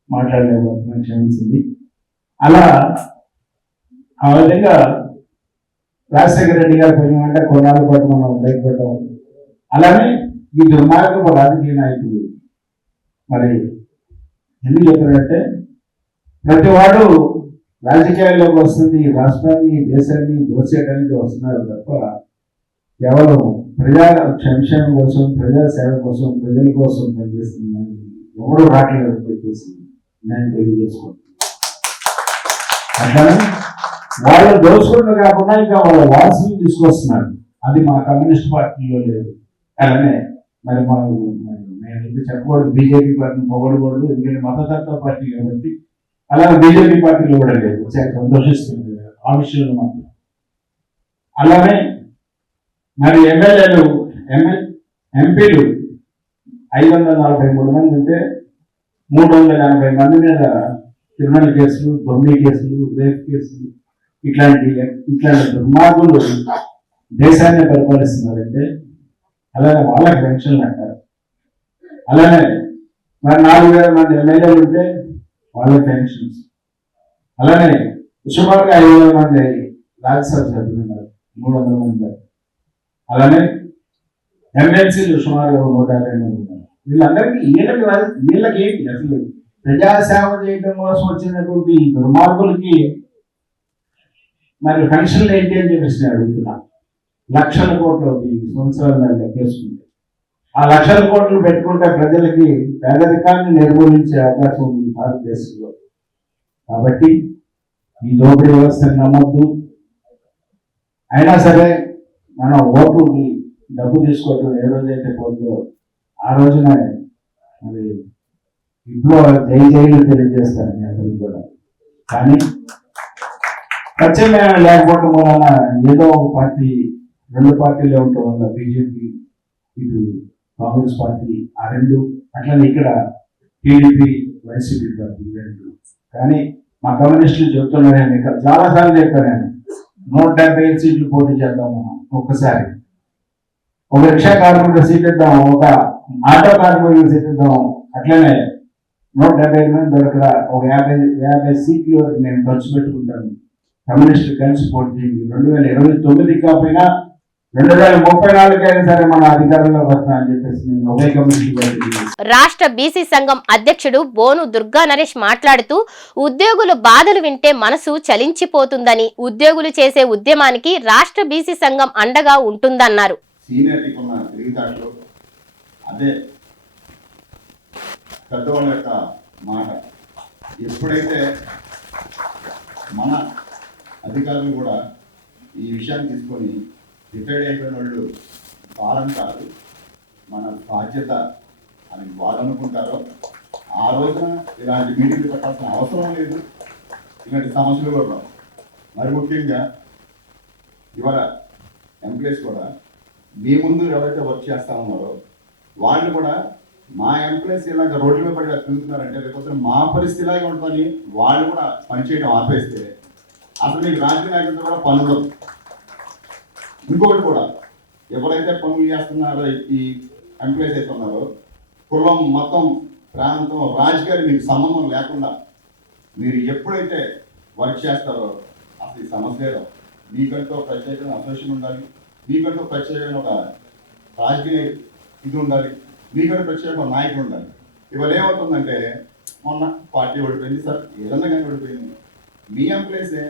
మాట్లాడలేకపోతున్నాను, క్షమించింది. అలా ఆ విధంగా రాజశేఖర రెడ్డి గారు పోయినామంటే కొన్నాళ్ళ పాటు మనం బయటపడ్డాం. అలానే ఈ దుర్మార్గపు రాజకీయ నాయకులు మరి ఎందుకు చెప్పారంటే ప్రతి వాడు రాజకీయాల్లోకి వస్తుంది, రాష్ట్రాన్ని దేశాన్ని దోచేయడానికి వస్తున్నారు తప్ప కేవలం ప్రజా సంక్షేమం కోసం, ప్రజా సేవ కోసం, ప్రజల కోసం పనిచేస్తున్నారు ఎవరు రావట్లేదు చెప్పేసి నేను తెలియజేసుకుంటున్నాను. అట్లా వాళ్ళు దోచుకుంటూ కాకుండా ఇంకా వాళ్ళ వారసులు తీసుకొస్తున్నారు. అది మా కమ్యూనిస్ట్ పార్టీలో లేదు. అలానే మరి నేను ఎందుకు చెప్పకూడదు, బీజేపీ పార్టీని పొగడకూడదు, ఎందుకంటే మతతత్వ పార్టీ కాబట్టి. అలాగే బీజేపీ పార్టీలో కూడా లేదు, సంతోషిస్తుంది ఆ విషయంలో మాత్రం. అలానే మరి ఎమ్మెల్యేలు, ఎంపీలు 543 మంది ఉంటే 380 మంది మీద క్రిమినల్ కేసులు, దొంగ కేసులు, రేప్ కేసులు, ఇట్లాంటి దుర్మార్గులు దేశాన్ని పరిపాలిస్తున్నారంటే అలానే వాళ్ళకి పెన్షన్లు అంటారు. అలానే మరి 4000 మంది ఎమ్మెల్యేలు ఉంటే వాళ్ళకి పెన్షన్స్. అలానే సుమారుగా 5,000 మంది రాజ్యసభ సభ్యులు ఉన్నారు, 300 మంది. అలానే ఎమ్మెల్సీలు సుమారు 150 ఉన్నారు. వీళ్ళందరికీ వీళ్ళకి ఏంటి అసలు ప్రజాసేవ చేయడం కోసం వచ్చినటువంటి దుర్మార్గులకి మరి పెన్షన్లు ఏంటి అని చెప్పేసి నేను అడుగుతున్నా. లక్షల కోట్లు ఈ సంవత్సరాలు లెక్కేసుకుంటే ఆ లక్షల కోట్లు పెట్టుకుంటే ప్రజలకి పేదరికాన్ని నిర్మూలించే అవకాశం ఉంది భారతదేశంలో. కాబట్టి ఈ దోపిడీ వ్యవస్థను నమ్మద్దు. అయినా సరే మనం ఓటుకి డబ్బు తీసుకోవటం ఏ రోజైతే పోతుందో ఆ రోజున మరి ఇంట్లో జైలు తెలియజేస్తారు మీ అందరికి కూడా. కానీ ప్రత్యేకమైన లేకపోవడం వలన ఏదో ఒక పార్టీ 2 పార్టీలే ఉండటం వల్ల బీజేపీ ఇటు కాంగ్రెస్ పార్టీ ఆ 2, అట్లనే ఇక్కడ టీడీపీ వైసీపీ పార్టీ 2. కానీ మా కమ్యూనిస్టులు చెప్తున్నారని ఇక్కడ చాలాసార్లు చెప్పాను, 175 సీట్లు పోటీ చేద్దాం మనం ఒక్కసారి. ఒక రిక్షా కార్మికుడు సీట్ ఇద్దాం, ఒక ఆటో కార్మికుడు సీట్ ఇద్దాం. అట్లనే 175 మంది దొరకరా, ఒక 50 సీట్లు వరకు నేను ఖర్చు పెట్టుకుంటాను. కమ్యూనిస్టులు కలిసి పోటీ చేయండి. 2029 కాకపోయినా 2034 అయినా సరే మన అధికారంలోకి వస్తామని చెప్పేసి నేను ఉభయ కమ్యూనిస్టులు. రాష్ట్ర బీసీ సంఘం అధ్యక్షుడు బోను దుర్గా నరేష్ మాట్లాడుతూ ఉద్యోగులు బాధలు వింటే మనసు చలించిపోతుందని, ఉద్యోగులు చేసే ఉద్యమానికి రాష్ట్ర బీసీ సంఘం అండగా ఉంటుందన్నారు. సీనియర్టీకి ఉన్న తిరుగుతాట్లు అదే పెద్దవాళ్ళ యొక్క మాట. ఎప్పుడైతే మన అధికారులు కూడా ఈ విషయాన్ని తీసుకొని రిటైర్డ్ అయిపోయిన వాళ్ళు భారం కాదు మన బాధ్యత అని వాళ్ళు అనుకుంటారో ఆ రోజున ఇలాంటి మీటింగ్లు పెట్టాల్సిన అవసరం లేదు. ఇలాంటి సమస్యలు కూడా రావు. మరి ముఖ్యంగా ఇవాళ ఎంప్లాయీస్ కూడా మీ ముందు ఎవరైతే వర్క్ చేస్తా ఉన్నారో వాళ్ళు కూడా మా ఎంప్లాయీస్ ఇలాగ రోడ్ల మీద పడి తిరుగుతున్నారంటే లేకపోతే మా పరిస్థితి ఇలాగే ఉంటుందని వాళ్ళు కూడా పనిచేయడం ఆపేస్తే అసలు మీకు రాజకీయ నాయకులతో కూడా పనులు. ఇంకొకటి కూడా ఎవరైతే పనులు చేస్తున్నారో ఈ ఎంప్లాయీస్ అయితే ఉన్నారో కులం, మతం, ప్రాంతం, రాజకీయాలు మీకు సంబంధం లేకుండా మీరు ఎప్పుడైతే వర్క్ చేస్తారో అసలు ఈ సమస్య లేదు. మీకంటూ ప్రత్యేకమైన అసోసియేషన్ ఉండాలి, మీకంటూ ప్రత్యేకమైన ఒక రాజకీయ ఇది ఉండాలి, మీకంటూ ప్రత్యేకమైన నాయకుడు ఉండాలి. ఇవాళ ఏమవుతుందంటే మొన్న పార్టీ ఓడిపోయింది సార్, ఏదన్నా కానీ ఓడిపోయింది. మీ ఎంప్లాయీసే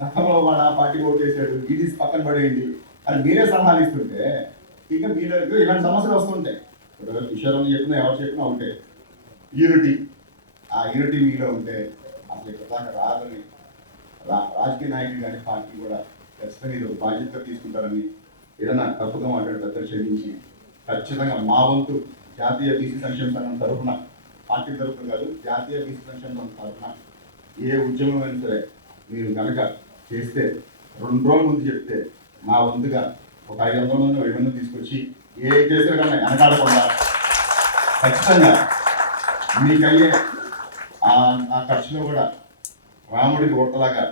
గతంలో వాడు ఆ పార్టీ ఓటేసాడు, ఇది పక్కన పడేయండి అని మీరే సలహాలు ఇస్తుంటే ఇంకా మీరు ఇలాంటి సమస్యలు వస్తుంటాయి. ఇప్పుడు విషయాలు చెప్పినా ఎవరు చెప్పినా ఉంటే యూనిటీ, ఆ యూనిటీ మీలో ఉంటే అసలు ఇక్కడ దాకా రాదని రాజకీయ నాయకులు కానీ పార్టీ కూడా ఖచ్చితంగా ఇది బాధ్యత తీసుకుంటారని ఏదైనా తప్పుగా మాట్లాడి పెద్దలు క్షమించి ఖచ్చితంగా మా వంతు జాతీయ బీసీ సంక్షేమ సంఘం తరఫున, పార్టీ తరఫున కాదు జాతీయ బీసీ సంక్షేమ సంఘం తరఫున ఏ ఉద్యమం అయినా సరే మీరు కనుక చేస్తే 2 రోజుల ముందు చెప్తే మా వంతుగా ఒక 500 మంది 1000 మంది తీసుకొచ్చి ఏ కేసుల కన్నా వెనకాడకుండా ఖచ్చితంగా మీకయ్యే ఆ ఖర్చులో కూడా రాముడికి ఒట్టలాగా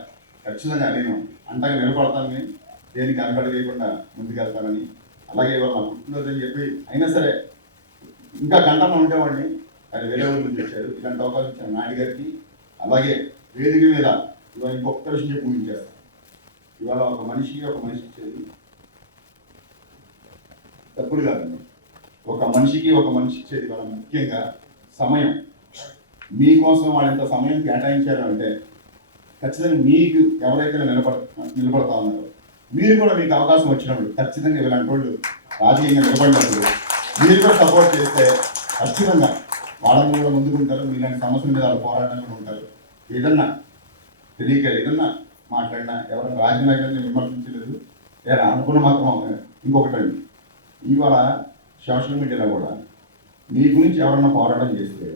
ఖచ్చితంగా నేను అంతగా నిలబడతానని, దేనికి వెనకడ వేయకుండా ముందుకెళ్తానని. అలాగే ఇవాళ మా పుట్టినరోజు అని చెప్పి అయినా సరే ఇంకా గంటలో ఉండేవాడిని, అది వేరే ఊరు నుంచి వచ్చారు. ఇలాంటి అవకాశం ఇచ్చిన నాయుడు గారికి, అలాగే వేదిక మీద ఇవాళ ఇంకొక విషయం చెప్పి ముగించేస్తాను. ఇవాళ ఒక మనిషికి ఇచ్చేది తప్పుడు కాదండి. ఒక మనిషికి ఇచ్చేది ఇవాళ ముఖ్యంగా సమయం. మీకోసం వాళ్ళు ఎంత సమయం కేటాయించారు అంటే ఖచ్చితంగా మీకు ఎవరైతే నిలబడతా ఉన్నారో మీరు కూడా మీకు అవకాశం వచ్చినప్పుడు ఖచ్చితంగా ఇలాంటి వాళ్ళు రాజకీయంగా నిలబడినప్పుడు మీరు కూడా సపోర్ట్ చేస్తే ఖచ్చితంగా వాళ్ళని కూడా ముందుకుంటారు. మీలాంటి సమస్యల మీద వాళ్ళు పోరాటం కూడా ఉంటారు. ఏదన్నా తెలియక ఏదన్నా మాట్లాడినా ఎవరైనా రాజకీయాన్ని విమర్శించలేదు, లేదా అనుకున్న మాత్రం. ఇంకొకటి అండి, ఇవాళ సోషల్ మీడియాలో కూడా మీ గురించి ఎవరన్నా పోరాటం చేస్తే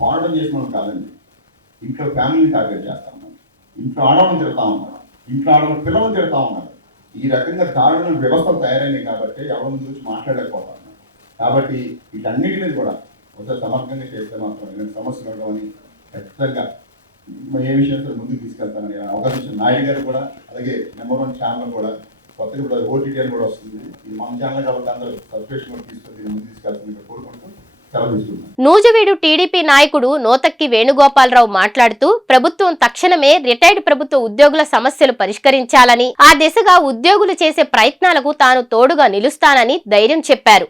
పోరాటం చేసిన వాళ్ళు కాదండి, ఇంట్లో ఫ్యామిలీని టార్గెట్ చేస్తా ఉన్నారు, ఇంట్లో ఆడవాళ్ళని తిడతా ఉన్నారు, ఇంట్లో ఆడవాళ్ళ పిల్లలను తిడతా ఉన్నారు. ఈ రకంగా దారుణ వ్యవస్థలు తయారైనాయి కాబట్టి ఎవరి గురించి మాట్లాడలేకపోతా ఉన్నారు. కాబట్టి వీటన్నిటి మీద కూడా ఒకసారి సమర్థంగా చేస్తే మాత్రం ఇలాంటి సమస్యలు ఉండవని ఖచ్చితంగా ఏ విషయంలో ముందుకు తీసుకెళ్తానని అవకాశం ఇచ్చిన నాయుడు గారు కూడా, అలాగే #1 ఛానల్ కూడా కొత్తగా కూడా ఓటీటీ అని కూడా వస్తుంది. ఇది మన ఛానల్ కాబట్టి అందరూ సబ్స్క్రిప్షన్ కూడా తీసుకొని దీన్ని ముందు తీసుకెళ్తుంది కోరుకుంటూ సెలవు తీసుకుంటాను. నూజివీడు టీడీపీ నాయకుడు నోతక్కి వేణుగోపాలరావు మాట్లాడుతూ ప్రభుత్వం తక్షణమే రిటైర్డ్ ప్రభుత్వ ఉద్యోగుల సమస్యలు పరిష్కరించాలని, ఆ దిశగా ఉద్యోగులు చేసే ప్రయత్నాలకు తాను తోడుగా నిలుస్తానని ధైర్యం చెప్పారు.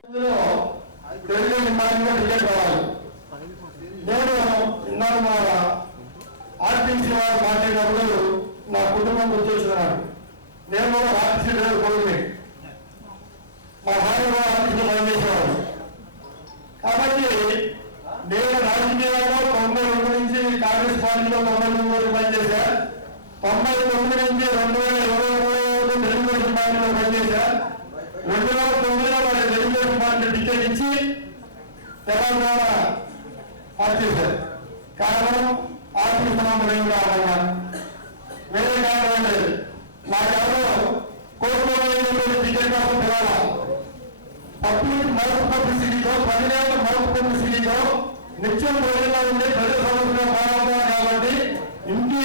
నా కుటుంబం వచ్చేస్తున్నాను. నేను కూడా ఆర్టీసీ డ్రైవర్ కొడుకుని, మా భార్య కూడా ఆర్టీసీలో పనిచేసేవాడు. కాబట్టి నేను రాజకీయాల్లో 92 నుంచి కాంగ్రెస్ పార్టీలో 99 వరకు పనిచేశా. 99 నుంచి 2023 తెలుగుదేశం పార్టీలో పనిచేశా. 2009లో మరి తెలుగుదేశం పార్టీ టికెట్ ఇచ్చి తెలంగాణ మార్చేశారు. కారణం ఆర్థిక సమాధానం కావాలన్నా వేరే కారణం లేదు. నాకెవరో కోర్టులో టికెట్ కోసం తెలవాలా, పబ్లిక్ మరొక పబ్లిసిటీతో 10 ఏళ్ళ మరొక పబ్లిసిటీతో నిత్యం ప్రజల్లో ఉండే ప్రజల సమస్యలు మాట్లాడాలి. కాబట్టి ఇంటి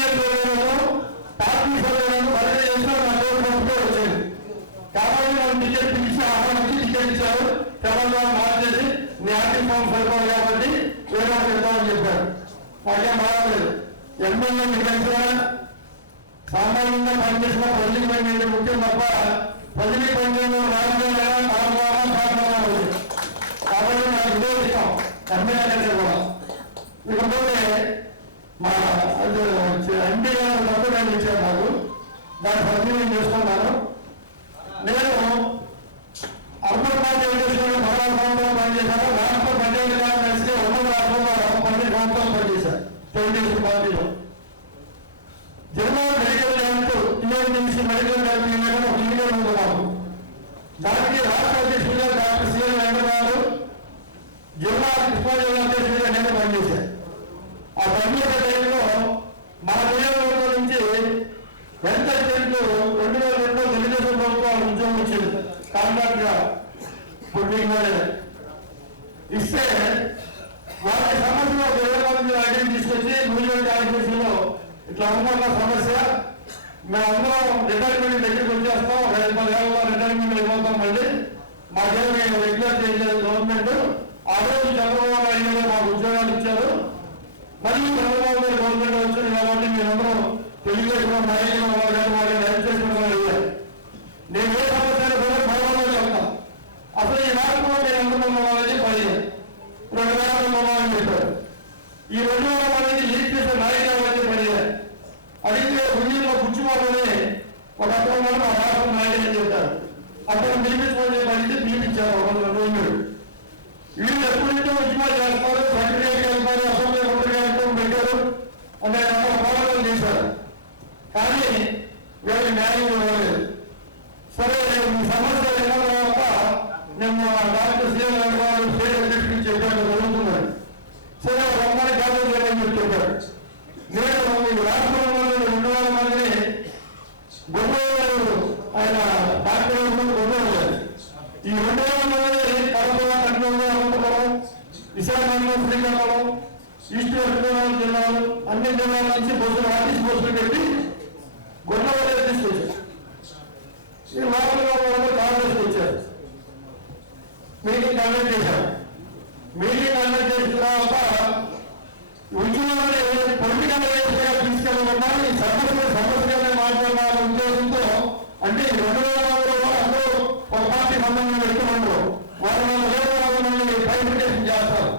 పార్టీ సభ్యులను బదిలీ చేసిన నా కోర్టు పంపితే వచ్చేది. కాబట్టి మనం టికెట్ పిలిచి ఆహ్వానించి టికెట్ ఇచ్చారు. తెలంగాణ మార్చేసి నీ ఆర్థిక ఫామ్ సరిపోదు కాబట్టి వేరే చెప్తామని చెప్పారు. నాకేం బాగలేదు. ఎమ్మెల్యే నిలిచిన సామాన్యంగా పనిచేసిన ప్రజలకు పని ముఖ్యం తప్ప ప్రజలకు పనిచేయడం రాజకీయాలు కాబట్టి నాకు ఇదే ఇష్టం. ఎమ్మెల్యే కూడా ఇకపోతే మా ఎంపీ గారు తప్పని ఇచ్చారు నాకు. దాని సద్వినియోగం చేసుకున్నాను. నేను అర్బన్ పార్టీ ఎడ్యుకేషన్ 16 సంవత్సరాలు పనిచేశాను. రాష్ట్ర పంచాయతీ రాజ్ కలిసి ఉమ్మడి రాష్ట్రంలో 12 సంవత్సరాలు పనిచేశాను తెలుగుదేశం పార్టీలో. జిల్లా medical camp TMC medical camp engineer ఉన్నాము. దానికి రాష్ట్ర అధ్యక్షుడిగా డాక్టర్ సిఎల్ వెంకటరావు, జిల్లా కృష్ణా జిల్లా అధ్యక్షుడిగా నేను పనిచేశాను. ఆ పనిచేసే టైంలో మా నియోజకవర్గం నుంచి ఎంత చెట్లు 2002లో తెలుగుదేశం ప్రభుత్వం ఉద్యోగం వచ్చింది. కాంట్రాక్ట్ గా పుట్టింగ్ ఇస్తే వారి సమస్యలో 20 మంది ఐడెంటి తీసుకొచ్చి నూజివీడు ఆర్టీసీలో ఇట్లా ఉన్న సమస్య మేమందరం రిటైర్మెంట్ దగ్గరికి వచ్చేస్తాం. 10 ఏళ్ళలో రిటైర్మెంట్ అయిపోతాం. మళ్ళీ మాకేమో రెగ్యులర్ చేయలేదు గవర్నమెంట్. ఆ రోజు చంద్రబాబు నాయుడు గారు మాకు ఉద్యోగాలు ఇచ్చారు. మళ్ళీ చంద్రబాబు గారు గవర్నమెంట్ వచ్చింది కాబట్టి మీరందరం తెలుగుదేశం నాయకులు వాళ్ళని హెల్ప్ చేసుకున్నారు. నేను ఏ సమస్య కూడా భయంలో చెప్తాను. అసలు ఈ రాష్ట్రంలో నేను ఎంతమంది వాళ్ళని 10,000 మంది చెప్పారు. ఈ 2,000 మందిని లీడ్ చేసే నాయకులు పడిగారు. అడిగితే ఉద్యోగంలో పుచ్చుకోవాలని ఒక అర్థం మా రాష్ట్రం నాయకులు అని చెప్తారు. అక్కడ పిలిపించుకోవాలని పడితే పిలిపించారు. 2 రోజులు వీళ్ళు ఎప్పుడైతే ఉద్యమాలు చేస్తారు, సెక్రటరీ వెళ్తారు, అసెంబ్లీ పెట్టారు అంటే పోరాటం చేశారు. కానీ వీళ్ళకి న్యాయం ఇవ్వలేదు. సరే ఈ సమస్య అయిన తర్వాత నేను డాక్టర్ సిఎల్ వెంకటరావు స్టేట్ అధ్యక్షుడికి చెప్పాను జరుగుతున్నాడు. సరే ఒక అమ్మాయి క్యాన్సర్ చేయమని చెప్పారు. నేను ఈ రాష్ట్రంలో 2,000 మందిని గుంటూరు ఆయన డాక్టర్ గుంటూరు ఈ 2,000 మందిని కడప, కర్నూలు, అనంతపురం, విశాఖపట్నం, శ్రీకాకుళం, ఈస్ట్ వెస్ట్ గోదావరి జిల్లాలు అన్ని జిల్లాల నుంచి బస్సులు ఆర్టీసీ బస్సులు పెట్టి గుంటూరు తీసుకొచ్చారు. ఈ లోపల కాంగ్రెస్ వచ్చారు. మీటింగ్ కండక్ట్ చేశారు. మీటింగ్ కండక్ట్ చేసిన తర్వాత ఉద్యోగాన్ని పొలిటికల్ తీసుకెళ్ళకుండా ఈ సమస్యగానే మాట్లాడాలనే ఉద్దేశంతో అంటే 2,000 అందరూ ఒక పార్టీ సంబంధం పెట్టుకున్నారు. వాళ్ళు ప్రైవేటైజేషన్ చేస్తారు.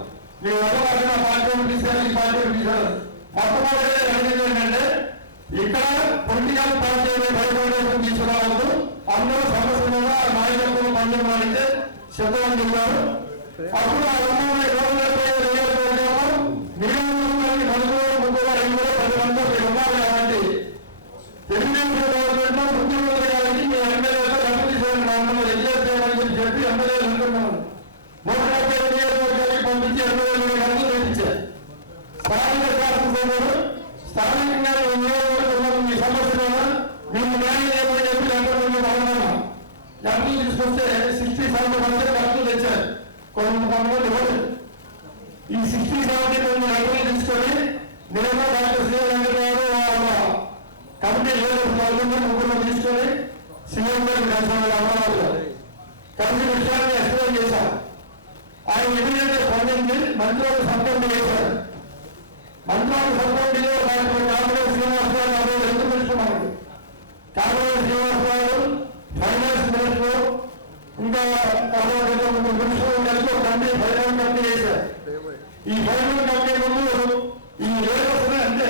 మీ వల్ల పార్టీ తీశారు, ఈ పార్టీ తీశారు. మొట్టమొదటి అడిగింది ఏంటంటే ఇక్కడ పొలిటికల్ పార్టీ ప్రైవేటైజేషన్ తీసుకురావద్దు, అందరూ సమస్య మీద నాయకత్వం పండుగ అంటే సిద్ధమని చెప్పారు. అప్పుడు ఆ స్థానికంగా మీ సమస్య మేము న్యాయం చేయమని చెప్పి ఎంపీ తీసుకొస్తే 60-70 మంది ఖర్చులు తెచ్చారు. కొంతమంది ఇవ్వలేదు. ఈ 60-70 మంది ఎంపీ తీసుకొని నేను డాక్టర్ సిఎల్ వెంకటరావు కమిటీ ముగ్గురు తీసుకొని సీఎం గారు కలిసి అమరావతిలో కలిసి విషయాన్ని ఎక్స్ప్లెయిన్ చేశారు. ఆయన ఇమీడియట్గా స్పందించి మంత్రులకు సబ్మిట్ చేశారు. మంత్రులకు సబ్మిట్లో కాంగ్రెస్ శ్రీనివాసరావు ఎందుకు ఇష్టం మనకి కాంగ్రెస్ శ్రీనివాసరావు ఫైనాన్స్ మినిస్టర్ ఇంకా మినిస్టర్ కలిసి ఒక కమిటీ ఫైనాన్స్ కమిటీ చేశారు. ఈ ఫైనాన్స్ కమిటీ ముందు ఈ లేబర్స్ అంటే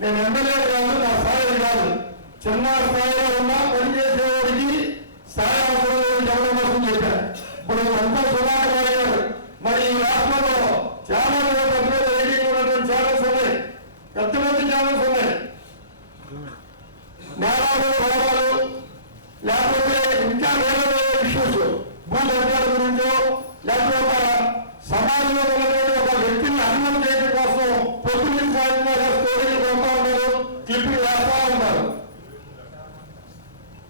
నేను ఎమ్మెల్యే కాదు, నా స్థాయి కాదు, చిన్న స్థాయిలో ఉన్నా పనిచేసేవాడికి స్థాయి అవసరం చెప్పడం కోసం చెప్పారు. ఇప్పుడు అంతా సుధాకర్ గారు మరి ఈ రాష్ట్రంలో చాలా ఉన్నటువంటి ఛానల్స్ ఉన్నాయి, పెద్ద పెద్ద ఛానల్స్ ఉన్నాయి. నేరాలు గొడవలు లేకపోతే ఇంకా వేరే ఇష్యూస్ భూ సంఘాల గురించో లేకపోతే ఒక సమాజంలో ఉన్నటువంటి ఒక వ్యక్తిని అన్నం చేయడం కోసం పొద్దున్న సాయంత్రం స్టోరీలు కొడతా ఉన్నారు, క్లిప్పింగ్ వేస్తా ఉన్నారు.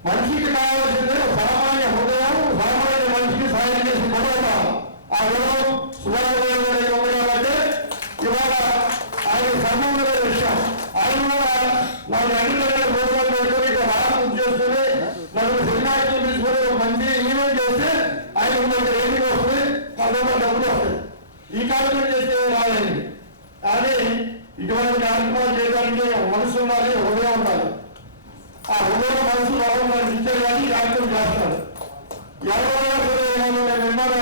మనిషికి కావాల్సిందే సామాన్య హృదయం, సామాన్య మనిషికి సాయం చేసి గొడవ. ఆ గొడవ సుధాకర్ అంటే ఇవాళ ఆయన సంబంధమైన విషయం. ఆయన కూడా నాకు అన్ని ప్రోగ్రాం పెట్టుకుని ఇక్కడ రాష్ట్రం చేసుకుని నన్ను సినిమాకి తీసుకుని ఒక మంచి ఈవెంట్ చేస్తే ఆయన ఉన్నది రేటింగ్ వస్తుంది, నా దగ్గర డబ్బులు వస్తుంది. ఈ కార్యక్రమం చేస్తే రాలేదు. కానీ ఇటువంటి కార్యక్రమాలు చేయడానికి మనసు ఉండాలి, హృదయం ఉండాలి. ఆ హృదయం మనసు రావడం ఇచ్చారు కానీ ఈ కార్యక్రమం చేస్తారు. ఎవరైనా సరే నేను విన్నాను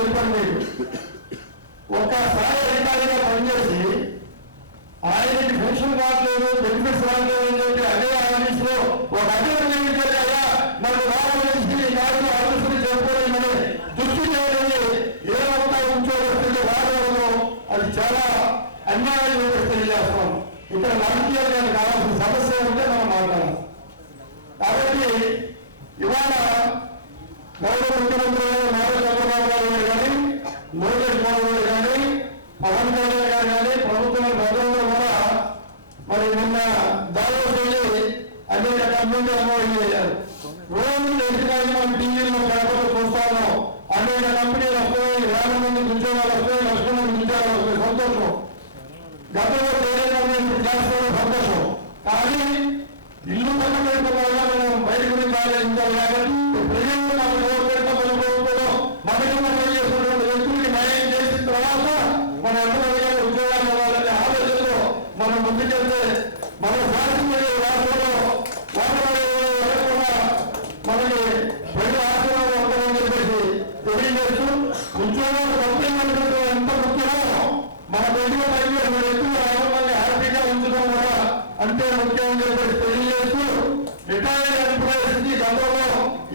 చెప్పండి మీకు ఒక స్థాయి అధికారిగా పనిచేసి ఆయనకి పెన్షన్ రావట్లేదు, బెనిఫిట్స్ రావట్లేదు అని చెప్పి అదే ఆఫీస్ లో ఒక అధికారం ఏమిటంటే అయ్యా నన్ను రావాలని ఈ కార్యక్రమం ఆఫీసులు చెప్పుకోలేమని దృష్టి చేయాలని ఏ రకంగా ఉంచోవస్తుంది రావడంలో అది చాలా అన్యాయం తెలియజేస్తాం. ఇక్కడ రాజకీయాలు కావాల్సిన సమస్య ఉంటే మనం మాట్లాడాలి. కాబట్టి ఇవాళ గౌరవ ముఖ్యమంత్రి నారా చంద్రబాబు నాయుడు కానీ, లోకేష్ బాబు కానీ, పవన్ కళ్యాణ్ గారు కానీ ప్రభుత్వం ప్రజల్లో కూడా మరి నిన్న దాదాపు వెళ్ళి అనేక కంపెనీలు అమలు చేశారు. రోజు ఎదుగుతాయి మనం టీవీలో పేపర్లు చూస్తాము. అనేక కంపెనీలు వస్తాయి, వేల మంది ఉద్యోగాలు వస్తాయి, లక్షల మంది ఉద్యోగాలు వస్తాయి, సంతోషం. గతంలో వేరే కంపెనీ చేస్తారో సంతోషం. కానీ ఇల్లు పక్కన పెట్టుకోవాలా మనం బయట గురించి ఆలోచించాలి. కాబట్టి ప్రజలు మనం మనకి పని చేస్తున్నటువంటి వ్యక్తులకి న్యాయం చేసిన తర్వాత మన ఎంతమంది ఉద్యోగాలు ఇవ్వాలనే ఆలోచనలో మనం ముందుకెళ్తే మన శాసనసభ రాష్ట్రంలో మనకి ప్రజల ఆశీర్వాదం ఉంటుందని చెప్పేసి తెలియజేస్తూ ఉద్యోగాలు పంపిణీ ఎంత ముఖ్యమో మన ప్రజల పనిచేసిన వ్యక్తులు ఆనందంగా హ్యాపీగా ఉంచడం కూడా అంతే ముఖ్యం చెప్పేసి తెలియజేస్తూ రిటైర్డ్ ఎంప్లాయీస్ కి గతంలో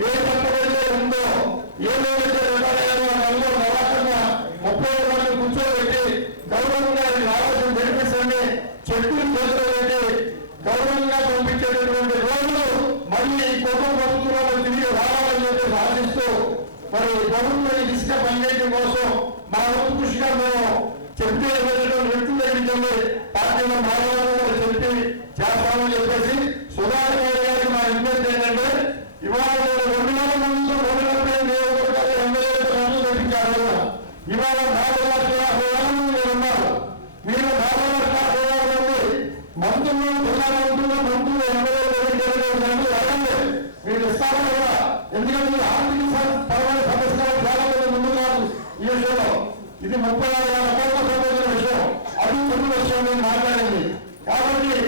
ఏ కష్టపడితే ఉందో ఏదైతే రిటైర్ అయ్యారో నెలలో నవాకంగా 30 మంది కూర్చోబెట్టి గౌరవంగా రావాల్సిన బెనిఫిట్స్ అన్ని చెట్లు చేతులు పెట్టి గౌరవంగా పంపించేటటువంటి రోజులు మళ్ళీ ఈ కుటుంబ ప్రభుత్వంలో తిరిగి రావాలని చెప్పి ఆశిస్తూ మరి ప్రభుత్వం ఈ దిశగా పనిచేయడం కోసం మా వంతు కృషిగా మేము చెప్తే వ్యక్తుల దగ్గరికి పార్టీలో మాట్లాడాలని చెప్పి చేస్తామని చెప్పేసి సుధాకర్ గారికి మా విజ్ఞప్తి ఏంటంటే ఇవాళ 2,000 మంది 250 నియోజకవర్గాలు ఎమ్మెల్యేలు రాజు తెప్పించారు. ఇవాళ 4,50,000 మంది ఉన్నారు. మీరు 4,50,000 మంది మంత్రులు, జిల్లా మంత్రులు ఎమ్మెల్యేలు అడగండి, మీరు ఇస్తారు కదా. ఎందుకంటే ఆర్థిక పరమైన సమస్యలు చాలా మంది ముందు కాదు ఈ విషయంలో. ఇది 36,000 కోట్ల సంబంధించిన విషయం, అది కొన్ని విషయం నేను మాట్లాడింది. కాబట్టి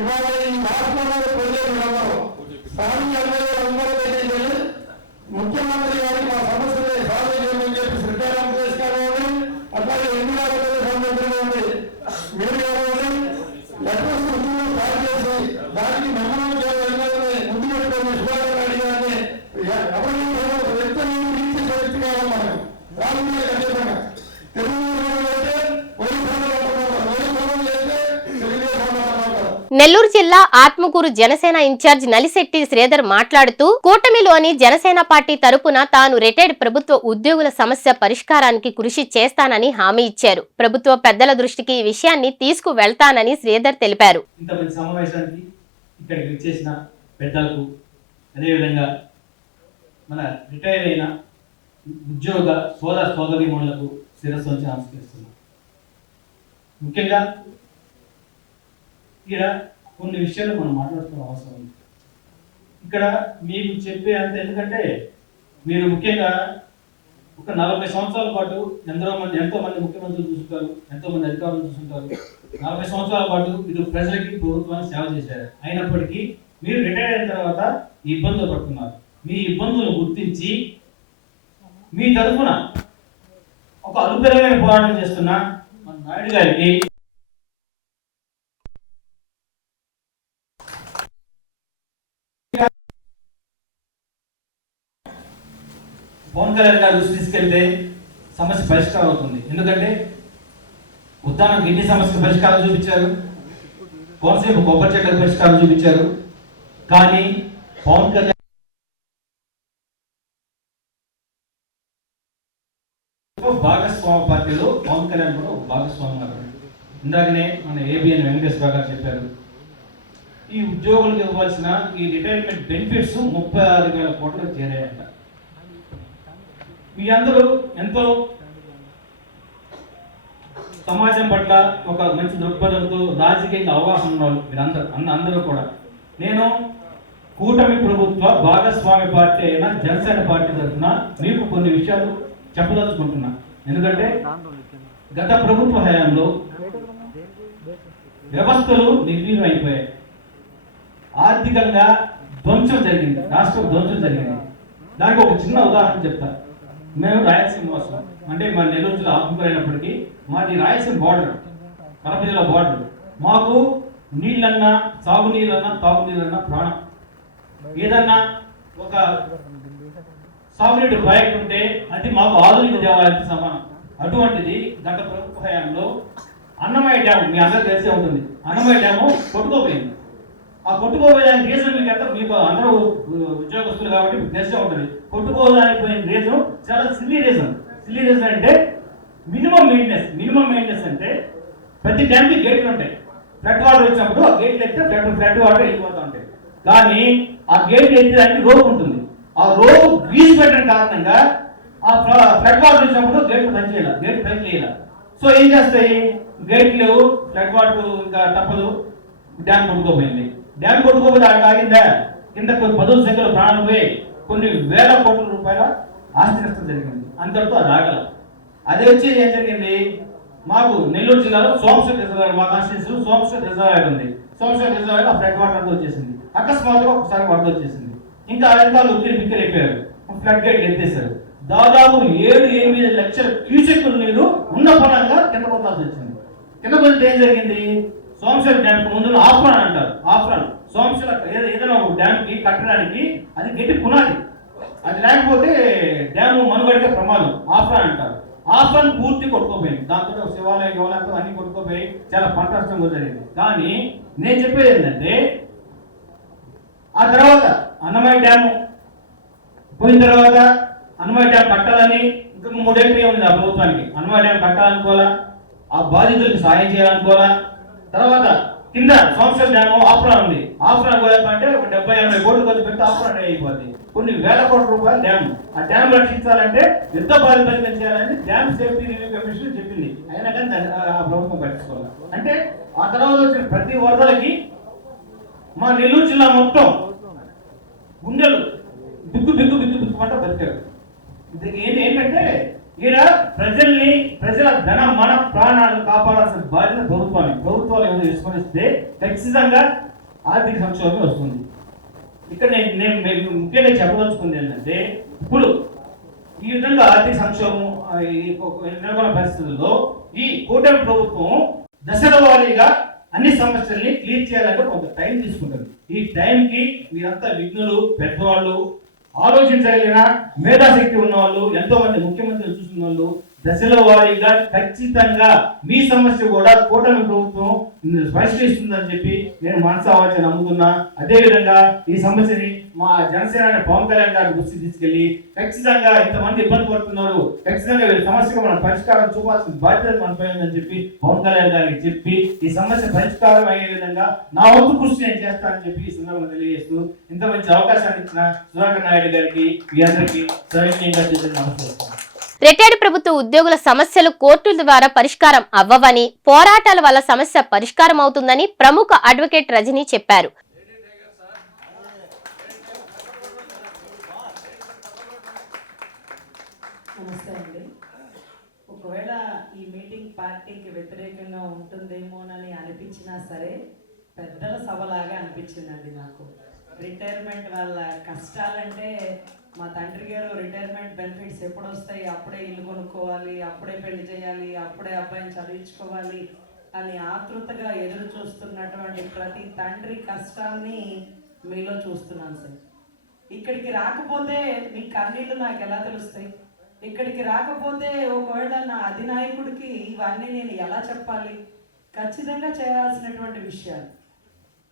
ఇవాళ ఈ రాష్ట్రంలో ప్రజలు ఉన్నారు. స్థానిక ఎమ్మెల్యేలు అందరూ దగ్గరికి వెళ్ళి ముఖ్యమంత్రి గారికి మా సమస్యలే సాల్వ్ చేయమని చెప్పి శ్రీకారాంధ్రేష్ గారు అట్లాగే ఇండియా సంబంధించిన మీరు కావాలి లెటర్స్ స్టార్ట్ చేసి దానికి మెమోరం చేయాలని ముందు పెట్టుకుని సుధాకర్ రెడ్డి గారిని ఎవరిని వ్యక్తిని తీర్చి వ్యక్తి కావాలి. మనం రాజకీయ ఖచ్చితంగా తెలుగు అయితే నెల్లూరు జిల్లా ఆత్మకూరు జనసేన ఇన్ఛార్జ్ నలిశెట్టి శ్రీధర్ మాట్లాడుతూ కూటమిలోని జనసేన పార్టీ తరపున తాను రిటైర్డ్ ప్రభుత్వ ఉద్యోగుల సమస్య పరిష్కారానికి కృషి చేస్తానని హామీ ఇచ్చారు. ప్రభుత్వ పెద్దల దృష్టికి ఈ విషయాన్ని తీసుకువెళ్తానని శ్రీధర్ తెలిపారు. ఇంతమంది సమావేశానికి ఇక్కడికి వచ్చేసిన పెద్దలకు అదేవిధంగా మన రిటైర్ అయిన ఉద్యోగ సోదరీమణులకు శిరస్సు వంచి నమస్కరిస్తున్నాం. ముఖ్యంగా ఇక్కడ కొన్ని విషయాలు మనం మాట్లాడుతున్న అవసరం ఉంది. ఇక్కడ మీకు చెప్పే అంత ఎందుకంటే మీరు ముఖ్యంగా ఒక 40 సంవత్సరాల పాటు ఎంతో మంది ముఖ్యమంత్రులు చూసుకుంటారు, ఎంతో మంది అధికారులు చూసుకుంటారు. 40 సంవత్సరాల పాటు ఇటు ప్రజలకి ప్రభుత్వానికి సేవ చేశారు. అయినప్పటికీ మీరు రిటైర్ అయిన తర్వాత ఈ ఇబ్బందులు పడుతున్నారు. మీ ఇబ్బందులను గుర్తించి మీ తరఫున ఒక అలుపెరగని పోరాటం చేస్తున్న మన నాయుడు గారికి పవన్ కళ్యాణ్ గారు దృష్టి తీసుకెళ్తే సమస్య పరిష్కారం అవుతుంది. ఎందుకంటే ఉద్దానం ఎన్ని సమస్యలు పరిష్కారం చూపించారు, కోనసీమ కొబ్బరి చెట్లకు పరిష్కారం చూపించారు. కానీ పవన్ కళ్యాణ్ భాగస్వామ్య పార్టీలో పవన్ కళ్యాణ్ కూడా ఒక భాగస్వామ్యం. ఇందాకనే మన ఏబిఎన్ వెంకటేశ్వర గారు చెప్పారు, ఈ ఉద్యోగులకు ఇవ్వాల్సిన ఈ రిటైర్మెంట్ బెనిఫిట్స్ 36,000 కోట్లకు చేరాయంట. మీ అందరూ ఎంతో సమాజం పట్ల ఒక మంచి దృక్పథంతో రాజకీయంగా అవగాహన ఉన్నారు మీరందరూ కూడా. నేను కూటమి ప్రభుత్వ భాగస్వామ్య పార్టీ అయిన జనసేన పార్టీ తరఫున మీకు కొన్ని విషయాలు చెప్పదలుచుకుంటున్నా. ఎందుకంటే గత ప్రభుత్వ హయాంలో వ్యవస్థలు నిర్వీర్యం అయిపోయాయి, ఆర్థికంగా ధ్వంసం జరిగింది, రాష్ట్రం ధ్వంసం జరిగింది. దానికి ఒక చిన్న ఉదాహరణ చెప్తా. మేము రాయలసీమ వాసం, అంటే మా నెల్లూరు జిల్లా ఆత్మకూరైనప్పటికీ మాది రాయలసీమ బార్డర్, కడప జిల్లా బార్డర్. మాకు నీళ్ళన్నా, సాగునీళ్ళన్నా, తాగునీళ్ళన్నా ప్రాణం. ఏదన్నా ఒక సాగునీటి ప్రాజెక్ట్ ఉంటే అది మాకు ఆధునిక దేవాలయానికి సమానం. అటువంటిది గత ప్రభుత్వ హయాంలో అన్నమయ్య డ్యాము, మీ అందరూ తెలిసే ఉంటుంది, అన్నమయ్య డ్యాము కొట్టుకోపోయింది. ఆ కొట్టుకోపోయేదానికి రీజన్ మీకు అందరూ ఉద్యోగస్తులు కాబట్టి మీకు తెలిసే ఉంటుంది. కొట్టుకోవడానికి పోయిన రీజన్ చాలా సిల్లీ రీజన్ అంటే మినిమం మెయింటెనెన్స్ అంటే ప్రతి డ్యామ్కి గేట్లు ఉంటాయి. ఫ్లడ్ వాటర్ వచ్చినప్పుడు ఆ గేట్లు ఎత్తే ఫ్లడ్ వాటర్ వెళ్ళిపోతూ ఉంటాయి. కానీ ఆ గేట్లు ఎత్తేదానికి రోడ్ ఉంటుంది. ఆ రోడ్ గ్రీజ్ పెట్టడం కారణంగా ఆ ఫ్లడ్ వాటర్ వచ్చినప్పుడు గేట్లు పనిచేయాలి, గేట్లు పని చేయాలి. సో ఏం చేస్తాయి, గేట్లు ఫ్లడ్ వాటర్ ఇంకా తప్పదు, డ్యామ్ కొట్టుకోపోయింది. డ్యామ్ కొట్టుకోపోతే అక్కడ ఆగిందా, కింద కొన్ని 10,000 సంఖ్యలో ప్రాణాలు పోయి కొన్ని వేల కోట్ల రూపాయల ఆస్తి నష్టం జరిగింది. అంతటితో అది ఆగల. అదే వచ్చి ఏం జరిగింది, మాకు నెల్లూరు జిల్లాలో సోమశేఖర్ రిజర్వాయర్, మా కాన్స్టిట్యూన్సీలో సోమశేఖర్ రిజర్వాయర్ ఉంది. సోమశేఖర్ రిజర్వాయర్ ఆ ఫ్లడ్ వాటర్ అంతా వచ్చేసింది. అకస్మాత్తుగా ఒకసారి వరద వచ్చేసింది. ఇంకా అధికారులు ఉక్కిరి బిక్కిరి అయిపోయారు, ఫ్లడ్ గేట్ ఎత్తేసారు. దాదాపు 7-8 లక్షల క్యూసెక్కుల నీరు ఉన్న పొలంగా కింద పొందాల్సి వచ్చింది. కింద పొందితే ఏం జరిగింది, సోమశేఖర్ డ్యామ్ ముందు ఆఫ్రాన్ అంటారు. ఆఫ్రాన్ సోమశేఖర్ ఏదైనా ఒక డ్యామ్ కి కట్టడానికి అది గట్టి పునాది, అది లేకపోతే డ్యామ్ మనుగడికే ప్రమాదం. ఆఫ్రాన్ అంటారు. ఆఫ్రాన్ పూర్తి కొట్టుకోపోయింది. దాంతో శివాలయం గోళంతో అన్ని కొట్టుకోపోయి చాలా పంట నష్టం జరిగింది. కానీ నేను చెప్పేది ఏంటంటే, ఆ తర్వాత అన్నమయ్య డ్యాము పోయిన తర్వాత అన్నమయ్య డ్యామ్ కట్టాలని ఇంకా 3 ఏళ్ళు ఉంది ఆ ప్రభుత్వానికి. అన్నమయ్య డ్యామ్ కట్టాలనుకోవాలా, ఆ బాధితులకు సాయం చేయాలనుకోవాలా. తర్వాత కింద సోమశేఖర్ డ్యాము ఆఫ్రాన్ ఉంది. ఆఫ్రాన్ పోయాలంటే 70-80 కోట్లు ఖర్చు పెట్టి ఆఫ్రాన్ అయిపోద్ది. కొన్ని వేల కోట్ల రూపాయల డ్యామ్. ఆ డ్యామ్ రక్షించాలంటే యుద్ధ పరిపాలన చేయాలని డ్యామ్ సేఫ్టీ రివ్యూ కమిషన్ చెప్పింది. అయినా కానీ ఆ ప్రభుత్వం పట్టించుకోవాలి. అంటే ఆ తర్వాత వచ్చిన ప్రతి వరదలకి మా నెల్లూరు జిల్లా మొత్తం గుండెలు బిక్కు పంట బతికారు. ఏంటంటే ఈడ ప్రజల ధన మన ప్రాణాలను కాపాడాల్సిన బాధ్యత ప్రభుత్వాలు ఏమైనా విస్మరిస్తే ఖచ్చితంగా ఆర్థిక సంక్షోభం వస్తుంది. ఇక్కడ నేను ముఖ్యంగా చెప్పదలుచుకుంది ఏంటంటే, ఇప్పుడు ఈ విధంగా ఆర్థిక సంక్షోభం నెలకొన్న పరిస్థితుల్లో ఈ కూటమి ప్రభుత్వం దశల వారీగా అన్ని సమస్యల్ని క్లియర్ చేయాలంటే కొంత టైం తీసుకుంటుంది. ఈ టైంకి మీరంతా విఘ్నులు, పెద్దవాళ్ళు, ఆలోచించగలిగిన మేధాశక్తి ఉన్న వాళ్ళు, ఎంతో మంది ముఖ్యమంత్రులు చూసిన వాళ్ళు దశల వారీగా ఖచ్చితంగా మీ సమస్య కూడా కూటమి ప్రభుత్వం పరిష్కరిస్తుందని చెప్పి నేను మనసావాచ నమ్ముతున్నా. అదేవిధంగా ఈ సమస్యని మా జనసేన పవన్ కళ్యాణ్ గారి దృష్టికి తీసుకెళ్లి ఖచ్చితంగా ఇంతమంది ఇబ్బంది పడుతున్నారు, ఖచ్చితంగా వీళ్ళ సమస్యకు మనం పరిష్కారం చూపాల్సిన బాధ్యత మనపై ఉందని చెప్పి పవన్ కళ్యాణ్ గారికి చెప్పి ఈ సమస్య పరిష్కారం అయ్యే విధంగా నా వంతు కృషి నేను చేస్తానని చెప్పి ఈ సందర్భంగా తెలియజేస్తూ ఇంత మంచి అవకాశాన్ని ఇచ్చిన సుధాకర్ నాయుడు గారికి మీ అందరికీ సవినయంగా నమస్కారం. రిటైర్డ్ ప్రభుత్వ ఉద్యోగుల సమస్యలు కోర్టుల ద్వారా పరిష్కారం అవ్వవని, పోరాటాల వల్ల సమస్య పరిష్కారం అవుతుందని ప్రముఖ అడ్వకేట్ రజనీ చెప్పారు. నమస్తే. పార్టీకి వ్యతిరేకంగా ఉంటుందేమోనని అనిపించినా సరే పెద్దల సభలాగా అనిపించిందండి నాకు. రిటైర్మెంట్ వాళ్ళ కష్టాలంటే మా తండ్రి గారు రిటైర్మెంట్ బెనిఫిట్స్ ఎప్పుడు వస్తాయి, అప్పుడే ఇల్లు కొనుక్కోవాలి, అప్పుడే పెళ్లి చేయాలి, అప్పుడే అబ్బాయిని చదివించుకోవాలి అని ఆతృతగా ఎదురు చూస్తున్నటువంటి ప్రతి తండ్రి కష్టాన్ని మీలో చూస్తున్నాను సార్. ఇక్కడికి రాకపోతే మీ కన్నీళ్ళు నాకు ఎలా తెలుస్తాయి? ఇక్కడికి రాకపోతే ఒకవేళ నా అధినాయకుడికి ఇవన్నీ నేను ఎలా చెప్పాలి? ఖచ్చితంగా చేయాల్సినటువంటి విషయాలు.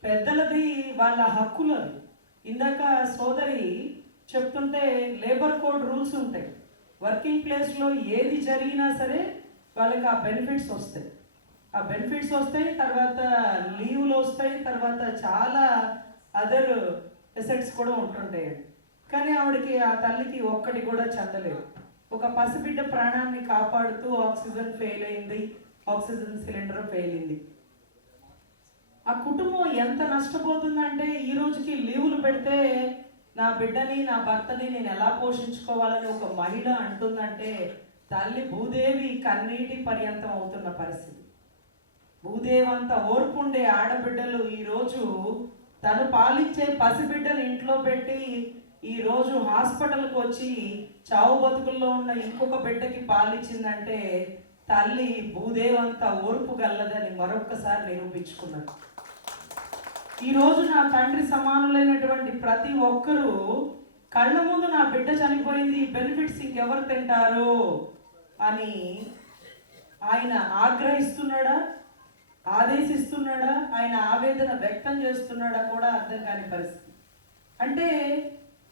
పెద్దలది వాళ్ళ హక్కులది. ఇందాక సోదరి చెప్తుంటే లేబర్ కోడ్ రూల్స్ ఉంటాయి. వర్కింగ్ ప్లేస్లో ఏది జరిగినా సరే వాళ్ళకి ఆ బెనిఫిట్స్ వస్తాయి. ఆ బెనిఫిట్స్ వస్తాయి, తర్వాత లీవ్లు వస్తాయి, తర్వాత చాలా అదర్ ఎసెట్స్ కూడా ఉంటుంటాయి. కానీ ఆవిడకి, ఆ తల్లికి ఒక్కటి కూడా చెందలేదు. ఒక పసిబిడ్డ ప్రాణాన్ని కాపాడుతూ ఆక్సిజన్ ఫెయిల్ అయింది, ఆక్సిజన్ సిలిండర్ ఫెయిల్ అయింది. ఆ కుటుంబం ఎంత నష్టపోతుందంటే ఈ రోజుకి లీవులు పెడితే నా బిడ్డని, నా భర్తని నేను ఎలా పోషించుకోవాలని ఒక మహిళ అంటుందంటే తల్లి భూదేవి కన్నీటి పర్యంతం అవుతున్న పరిస్థితి. భూదేవంత ఓర్పుండే ఆడబిడ్డలు ఈరోజు తను పాలించే పసిబిడ్డను ఇంట్లో పెట్టి ఈరోజు హాస్పిటల్కి వచ్చి చావు బతుకుల్లో ఉన్న ఇంకొక బిడ్డకి పాలిచ్చిందంటే తల్లి భూదేవంత ఓర్పు గల్లదని మరొక్కసారి నిరూపించుకున్నారు. ఈరోజు నా తండ్రి సమానులైనటువంటి ప్రతి ఒక్కరూ కళ్ళ ముందు నా బిడ్డ చనిపోయింది, బెనిఫిట్స్ ఇంకెవరు తింటారు అని ఆయన ఆగ్రహిస్తున్నాడా, ఆదేశిస్తున్నాడా, ఆయన ఆవేదన వ్యక్తం చేస్తున్నాడా కూడా అర్థం కాని పరిస్థితి. అంటే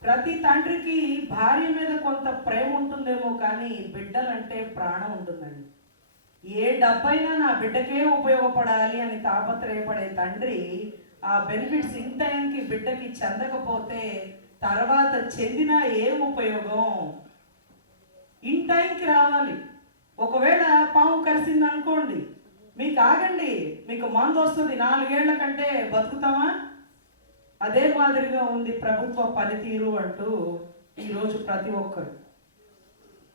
ప్రతి తండ్రికి భార్య మీద కొంత ప్రేమ ఉంటుందేమో, కానీ బిడ్డలంటే ప్రాణం ఉంటుందండి. ఏ డబ్బైనా నా బిడ్డకే ఉపయోగపడాలి అని తాపత్రయపడే తండ్రి ఆ బెనిఫిట్స్ ఇన్ టైంకి బిడ్డకి చెందకపోతే తర్వాత చెందినా ఏం ఉపయోగం? ఇన్ టైంకి రావాలి. ఒకవేళ పాము కరిసింది అనుకోండి, మీకు ఆగండి, మీకు మందు వస్తుంది, 4 ఏళ్ల కంటే బతుకుతామా? అదే మాదిరిగా ఉంది ప్రభుత్వ పనితీరు అంటూ ఈరోజు ప్రతి ఒక్కరు.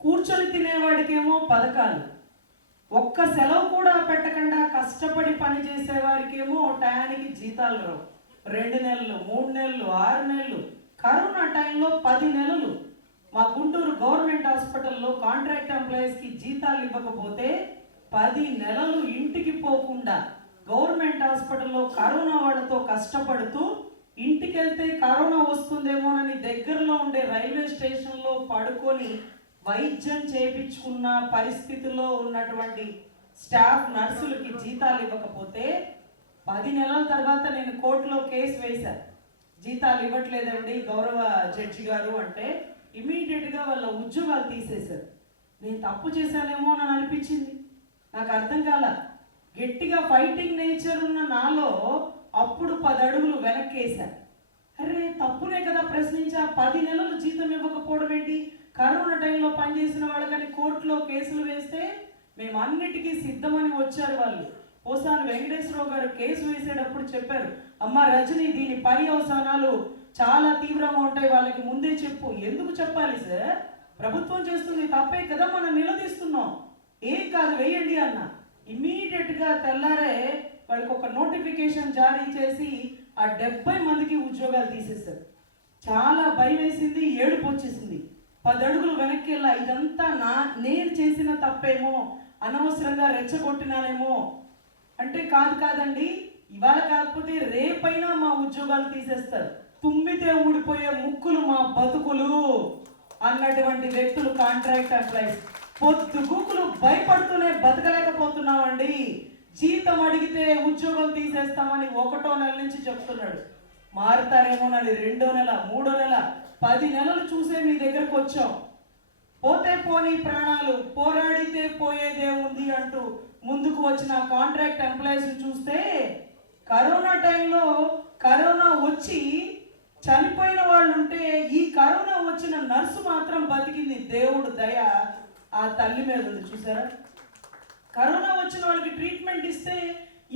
కూర్చొని తినేవాడికేమో పథకాలు, ఒక్క సెలవు కూడా పెట్టకుండా కష్టపడి పని చేసేవారికేమో టయానికి జీతాలు రావు. 2 నెలలు, 3 నెలలు, 6 నెలలు, కరోనా టైంలో 10 నెలలు మా గుంటూరు గవర్నమెంట్ హాస్పిటల్లో కాంట్రాక్ట్ ఎంప్లాయీస్కి జీతాలు ఇవ్వకపోతే 10 నెలలు ఇంటికి పోకుండా గవర్నమెంట్ హాస్పిటల్లో కరోనా వాళ్ళతో కష్టపడుతూ ఇంటికి వెళ్తే కరోనా వస్తుందేమోనని దగ్గరలో ఉండే రైల్వే స్టేషన్లో పడుకొని వైద్యం చేయించుకున్న పరిస్థితుల్లో ఉన్నటువంటి స్టాఫ్ నర్సులకి జీతాలు ఇవ్వకపోతే 10 నెలల తర్వాత నేను కోర్టులో కేసు వేశాను. జీతాలు ఇవ్వట్లేదండి గౌరవ జడ్జి గారు అంటే ఇమీడియట్గా వాళ్ళ ఉద్యోగాలు తీసేశారు. నేను తప్పు చేశానేమో అని అనిపించింది, నాకు అర్థం కాల. గట్టిగా ఫైటింగ్ నేచర్ ఉన్న నాలో అప్పుడు 10 అడుగులు వెనక్కేశాను. అరే తప్పునే కదా ప్రశ్నించా, 10 నెలలు జీతం ఇవ్వకపోవడం ఏంటి? కరోనా టైంలో పనిచేసిన వాళ్ళకని కోర్టులో కేసులు వేస్తే మేము అన్నిటికీ సిద్ధమని వచ్చారు వాళ్ళు. పోసాని వెంకటేశ్వరరావు గారు కేసు వేసేటప్పుడు చెప్పారు, అమ్మ రజని దీని పర్యవసానాలు చాలా తీవ్రంగా ఉంటాయి, వాళ్ళకి ముందే చెప్పు. ఎందుకు చెప్పాలి సార్? ప్రభుత్వం చేస్తుంది తప్పే కదా, మనం నిలదీస్తున్నాం. ఏం కాదు వేయండి అన్న. ఇమీడియట్గా తెల్లారే వాళ్ళకి ఒక నోటిఫికేషన్ జారీ చేసి ఆ 70 మందికి ఉద్యోగాలు తీసేశారు. చాలా భయం వేసింది, ఏడుపు వచ్చేసింది. 10 అడుగులు వెనక్కి వెళ్ళా, ఇదంతా నేను చేసిన తప్పేమో, అనవసరంగా రెచ్చగొట్టినానేమో అంటే కాదండి, ఇవాళ కాకపోతే రేపైనా మా ఉద్యోగాలు తీసేస్తారు. తుమ్మితే ఊడిపోయే ముక్కులు మా బతుకులు అన్నటువంటి వ్యక్తులు కాంట్రాక్ట్ ఎంప్లాయీస్. పొద్దుగూకులు భయపడుతూనే బతకలేకపోతున్నామండి. జీతం అడిగితే ఉద్యోగం తీసేస్తామని 1వ నెల నుంచి చెప్తున్నాడు. మారుతారేమోనని 2వ నెల, 3వ నెల, 10 నెలలు చూసే మీ దగ్గరకు వచ్చాం. పోతే పోనీ ప్రాణాలు, పోరాడితే పోయేదే ఉంది అంటూ ముందుకు వచ్చిన కాంట్రాక్ట్ ఎంప్లాయీస్ చూస్తే కరోనా టైంలో కరోనా వచ్చి చనిపోయిన వాళ్ళు ఉంటే ఈ కరోనా వచ్చిన నర్సు మాత్రం బతికింది. దేవుడు దయ ఆ తల్లి మీద ఉంది. చూసారా, కరోనా వచ్చిన వాళ్ళకి ట్రీట్మెంట్ ఇస్తే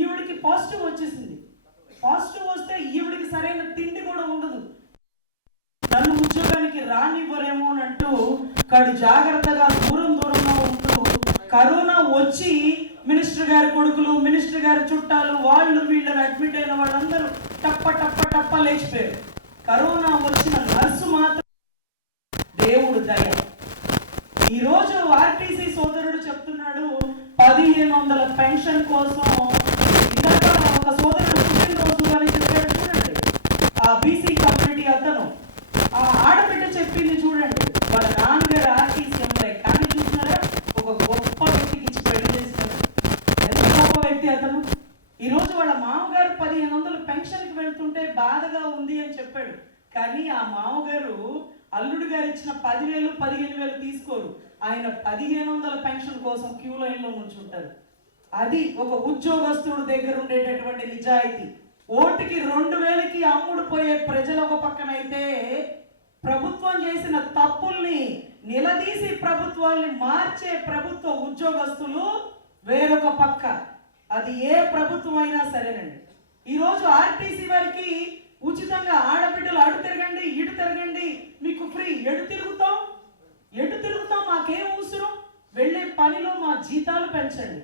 ఈవిడికి పాజిటివ్ వచ్చేసింది. పాజిటివ్ వస్తే ఈవిడికి సరైన తిండి కూడా ఉండదు. నన్ను ఉద్యోగానికి రానివ్వరేమో అని అంటూ కడు జాగ్రత్తగా దూరంగా ఉంటూ కరోనా వచ్చి మినిస్టర్ గారి కొడుకులు, మినిస్టర్ గారి చుట్టాలు, వాళ్ళు వీళ్ళని అడ్మిట్ అయిన వాళ్ళందరూ టప్ప టప్ప టప్ప లేచిపోయారు. కరోనా వచ్చిన నర్సు మాత్రం దేవుడు దయ. ఈరోజు ఆర్టీసీ సోదరుడు చెప్తున్నాడు 1500 పెన్షన్ కోసం. ఇందాక ఒక సోదరుడు పుట్టినరోజు అని చెప్పాడు చూడండి, ఆ బీసీ కమ్యూనిటీ అతను, ఆ ఆడబిడ్డ చెప్పింది చూడండి, వాళ్ళ నాన్నగారు ఆర్టీసీ ఎంప్లాయ్, కానీ చూసినారా ఒక గొప్ప వ్యక్తికి ఇచ్చి పెళ్లి చేసినారు. ఎంత గొప్ప వ్యక్తి అతను. ఈరోజు వాళ్ళ మామగారు 1500 పెన్షన్కి వెళ్తుంటే బాధగా ఉంది అని చెప్పాడు. కానీ ఆ మామగారు అల్లుడు గారు ఇచ్చిన 10,000 15,000 తీసుకోరు. ఆయన 1500 పెన్షన్ కోసం క్యూ లైన్లో నుంచుంటారు. అది ఒక ఉద్యోగస్తుడు దగ్గర ఉండేటటువంటి నిజాయితీ. ఓటుకి 2,000కి అమ్ముడు పోయే ప్రజలు ఒక పక్కనైతే, ప్రభుత్వం చేసిన తప్పుల్ని నిలదీసి ప్రభుత్వాల్ని మార్చే ప్రభుత్వ ఉద్యోగస్తులు వేరొక పక్క. అది ఏ ప్రభుత్వం అయినా సరేనండి. ఈరోజు ఆర్టీసీ వారికి ఉచితంగా ఆడబిడ్డలు అడు తిరగండి, ఇటు తిరగండి, మీకు ఫ్రీ. ఎటు తిరుగుతాం మాకేం అవసరం? వెళ్ళే పనిలో మా జీతాలు పెంచండి.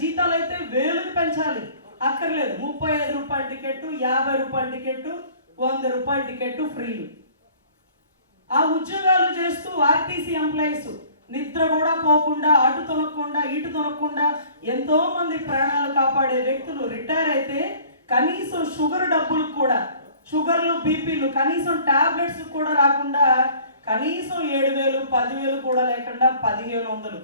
జీతాలు అయితే 1000 పెంచాలి, అక్కర్లేదు 35 రూపాయల టికెట్, 50 రూపాయల టికెట్, 100 రూపాయల టికెట్ ఫ్రీలు. ఆ ఉద్యోగాలు చేస్తూ ఆర్టీసీ ఎంప్లాయీస్ నిద్ర కూడా పోకుండా, అటు తొనకుండా ఇటు తొనకుండా ఎంతో మంది ప్రాణాలు కాపాడే వ్యక్తులు రిటైర్ అయితే కనీసం షుగర్ డబ్బులు కూడా, షుగర్లు బీపీలు, కనీసం టాబ్లెట్స్ కూడా రాకుండా, కనీసం 7,000 10,000 కూడా లేకుండా 1,500.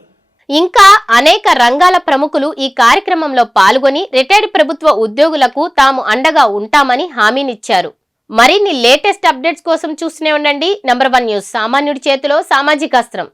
ఇంకా అనేక రంగాల ప్రముఖులు ఈ కార్యక్రమంలో పాల్గొని రిటైర్డ్ ప్రభుత్వ ఉద్యోగులకు తాము అండగా ఉంటామని హామీనిచ్చారు. మరిన్ని లేటెస్ట్ అప్డేట్స్ కోసం చూస్తూనే ఉండండి నంబర్ 1 న్యూస్. సామాన్యుడి చేతిలో సామాజిక అస్త్రం.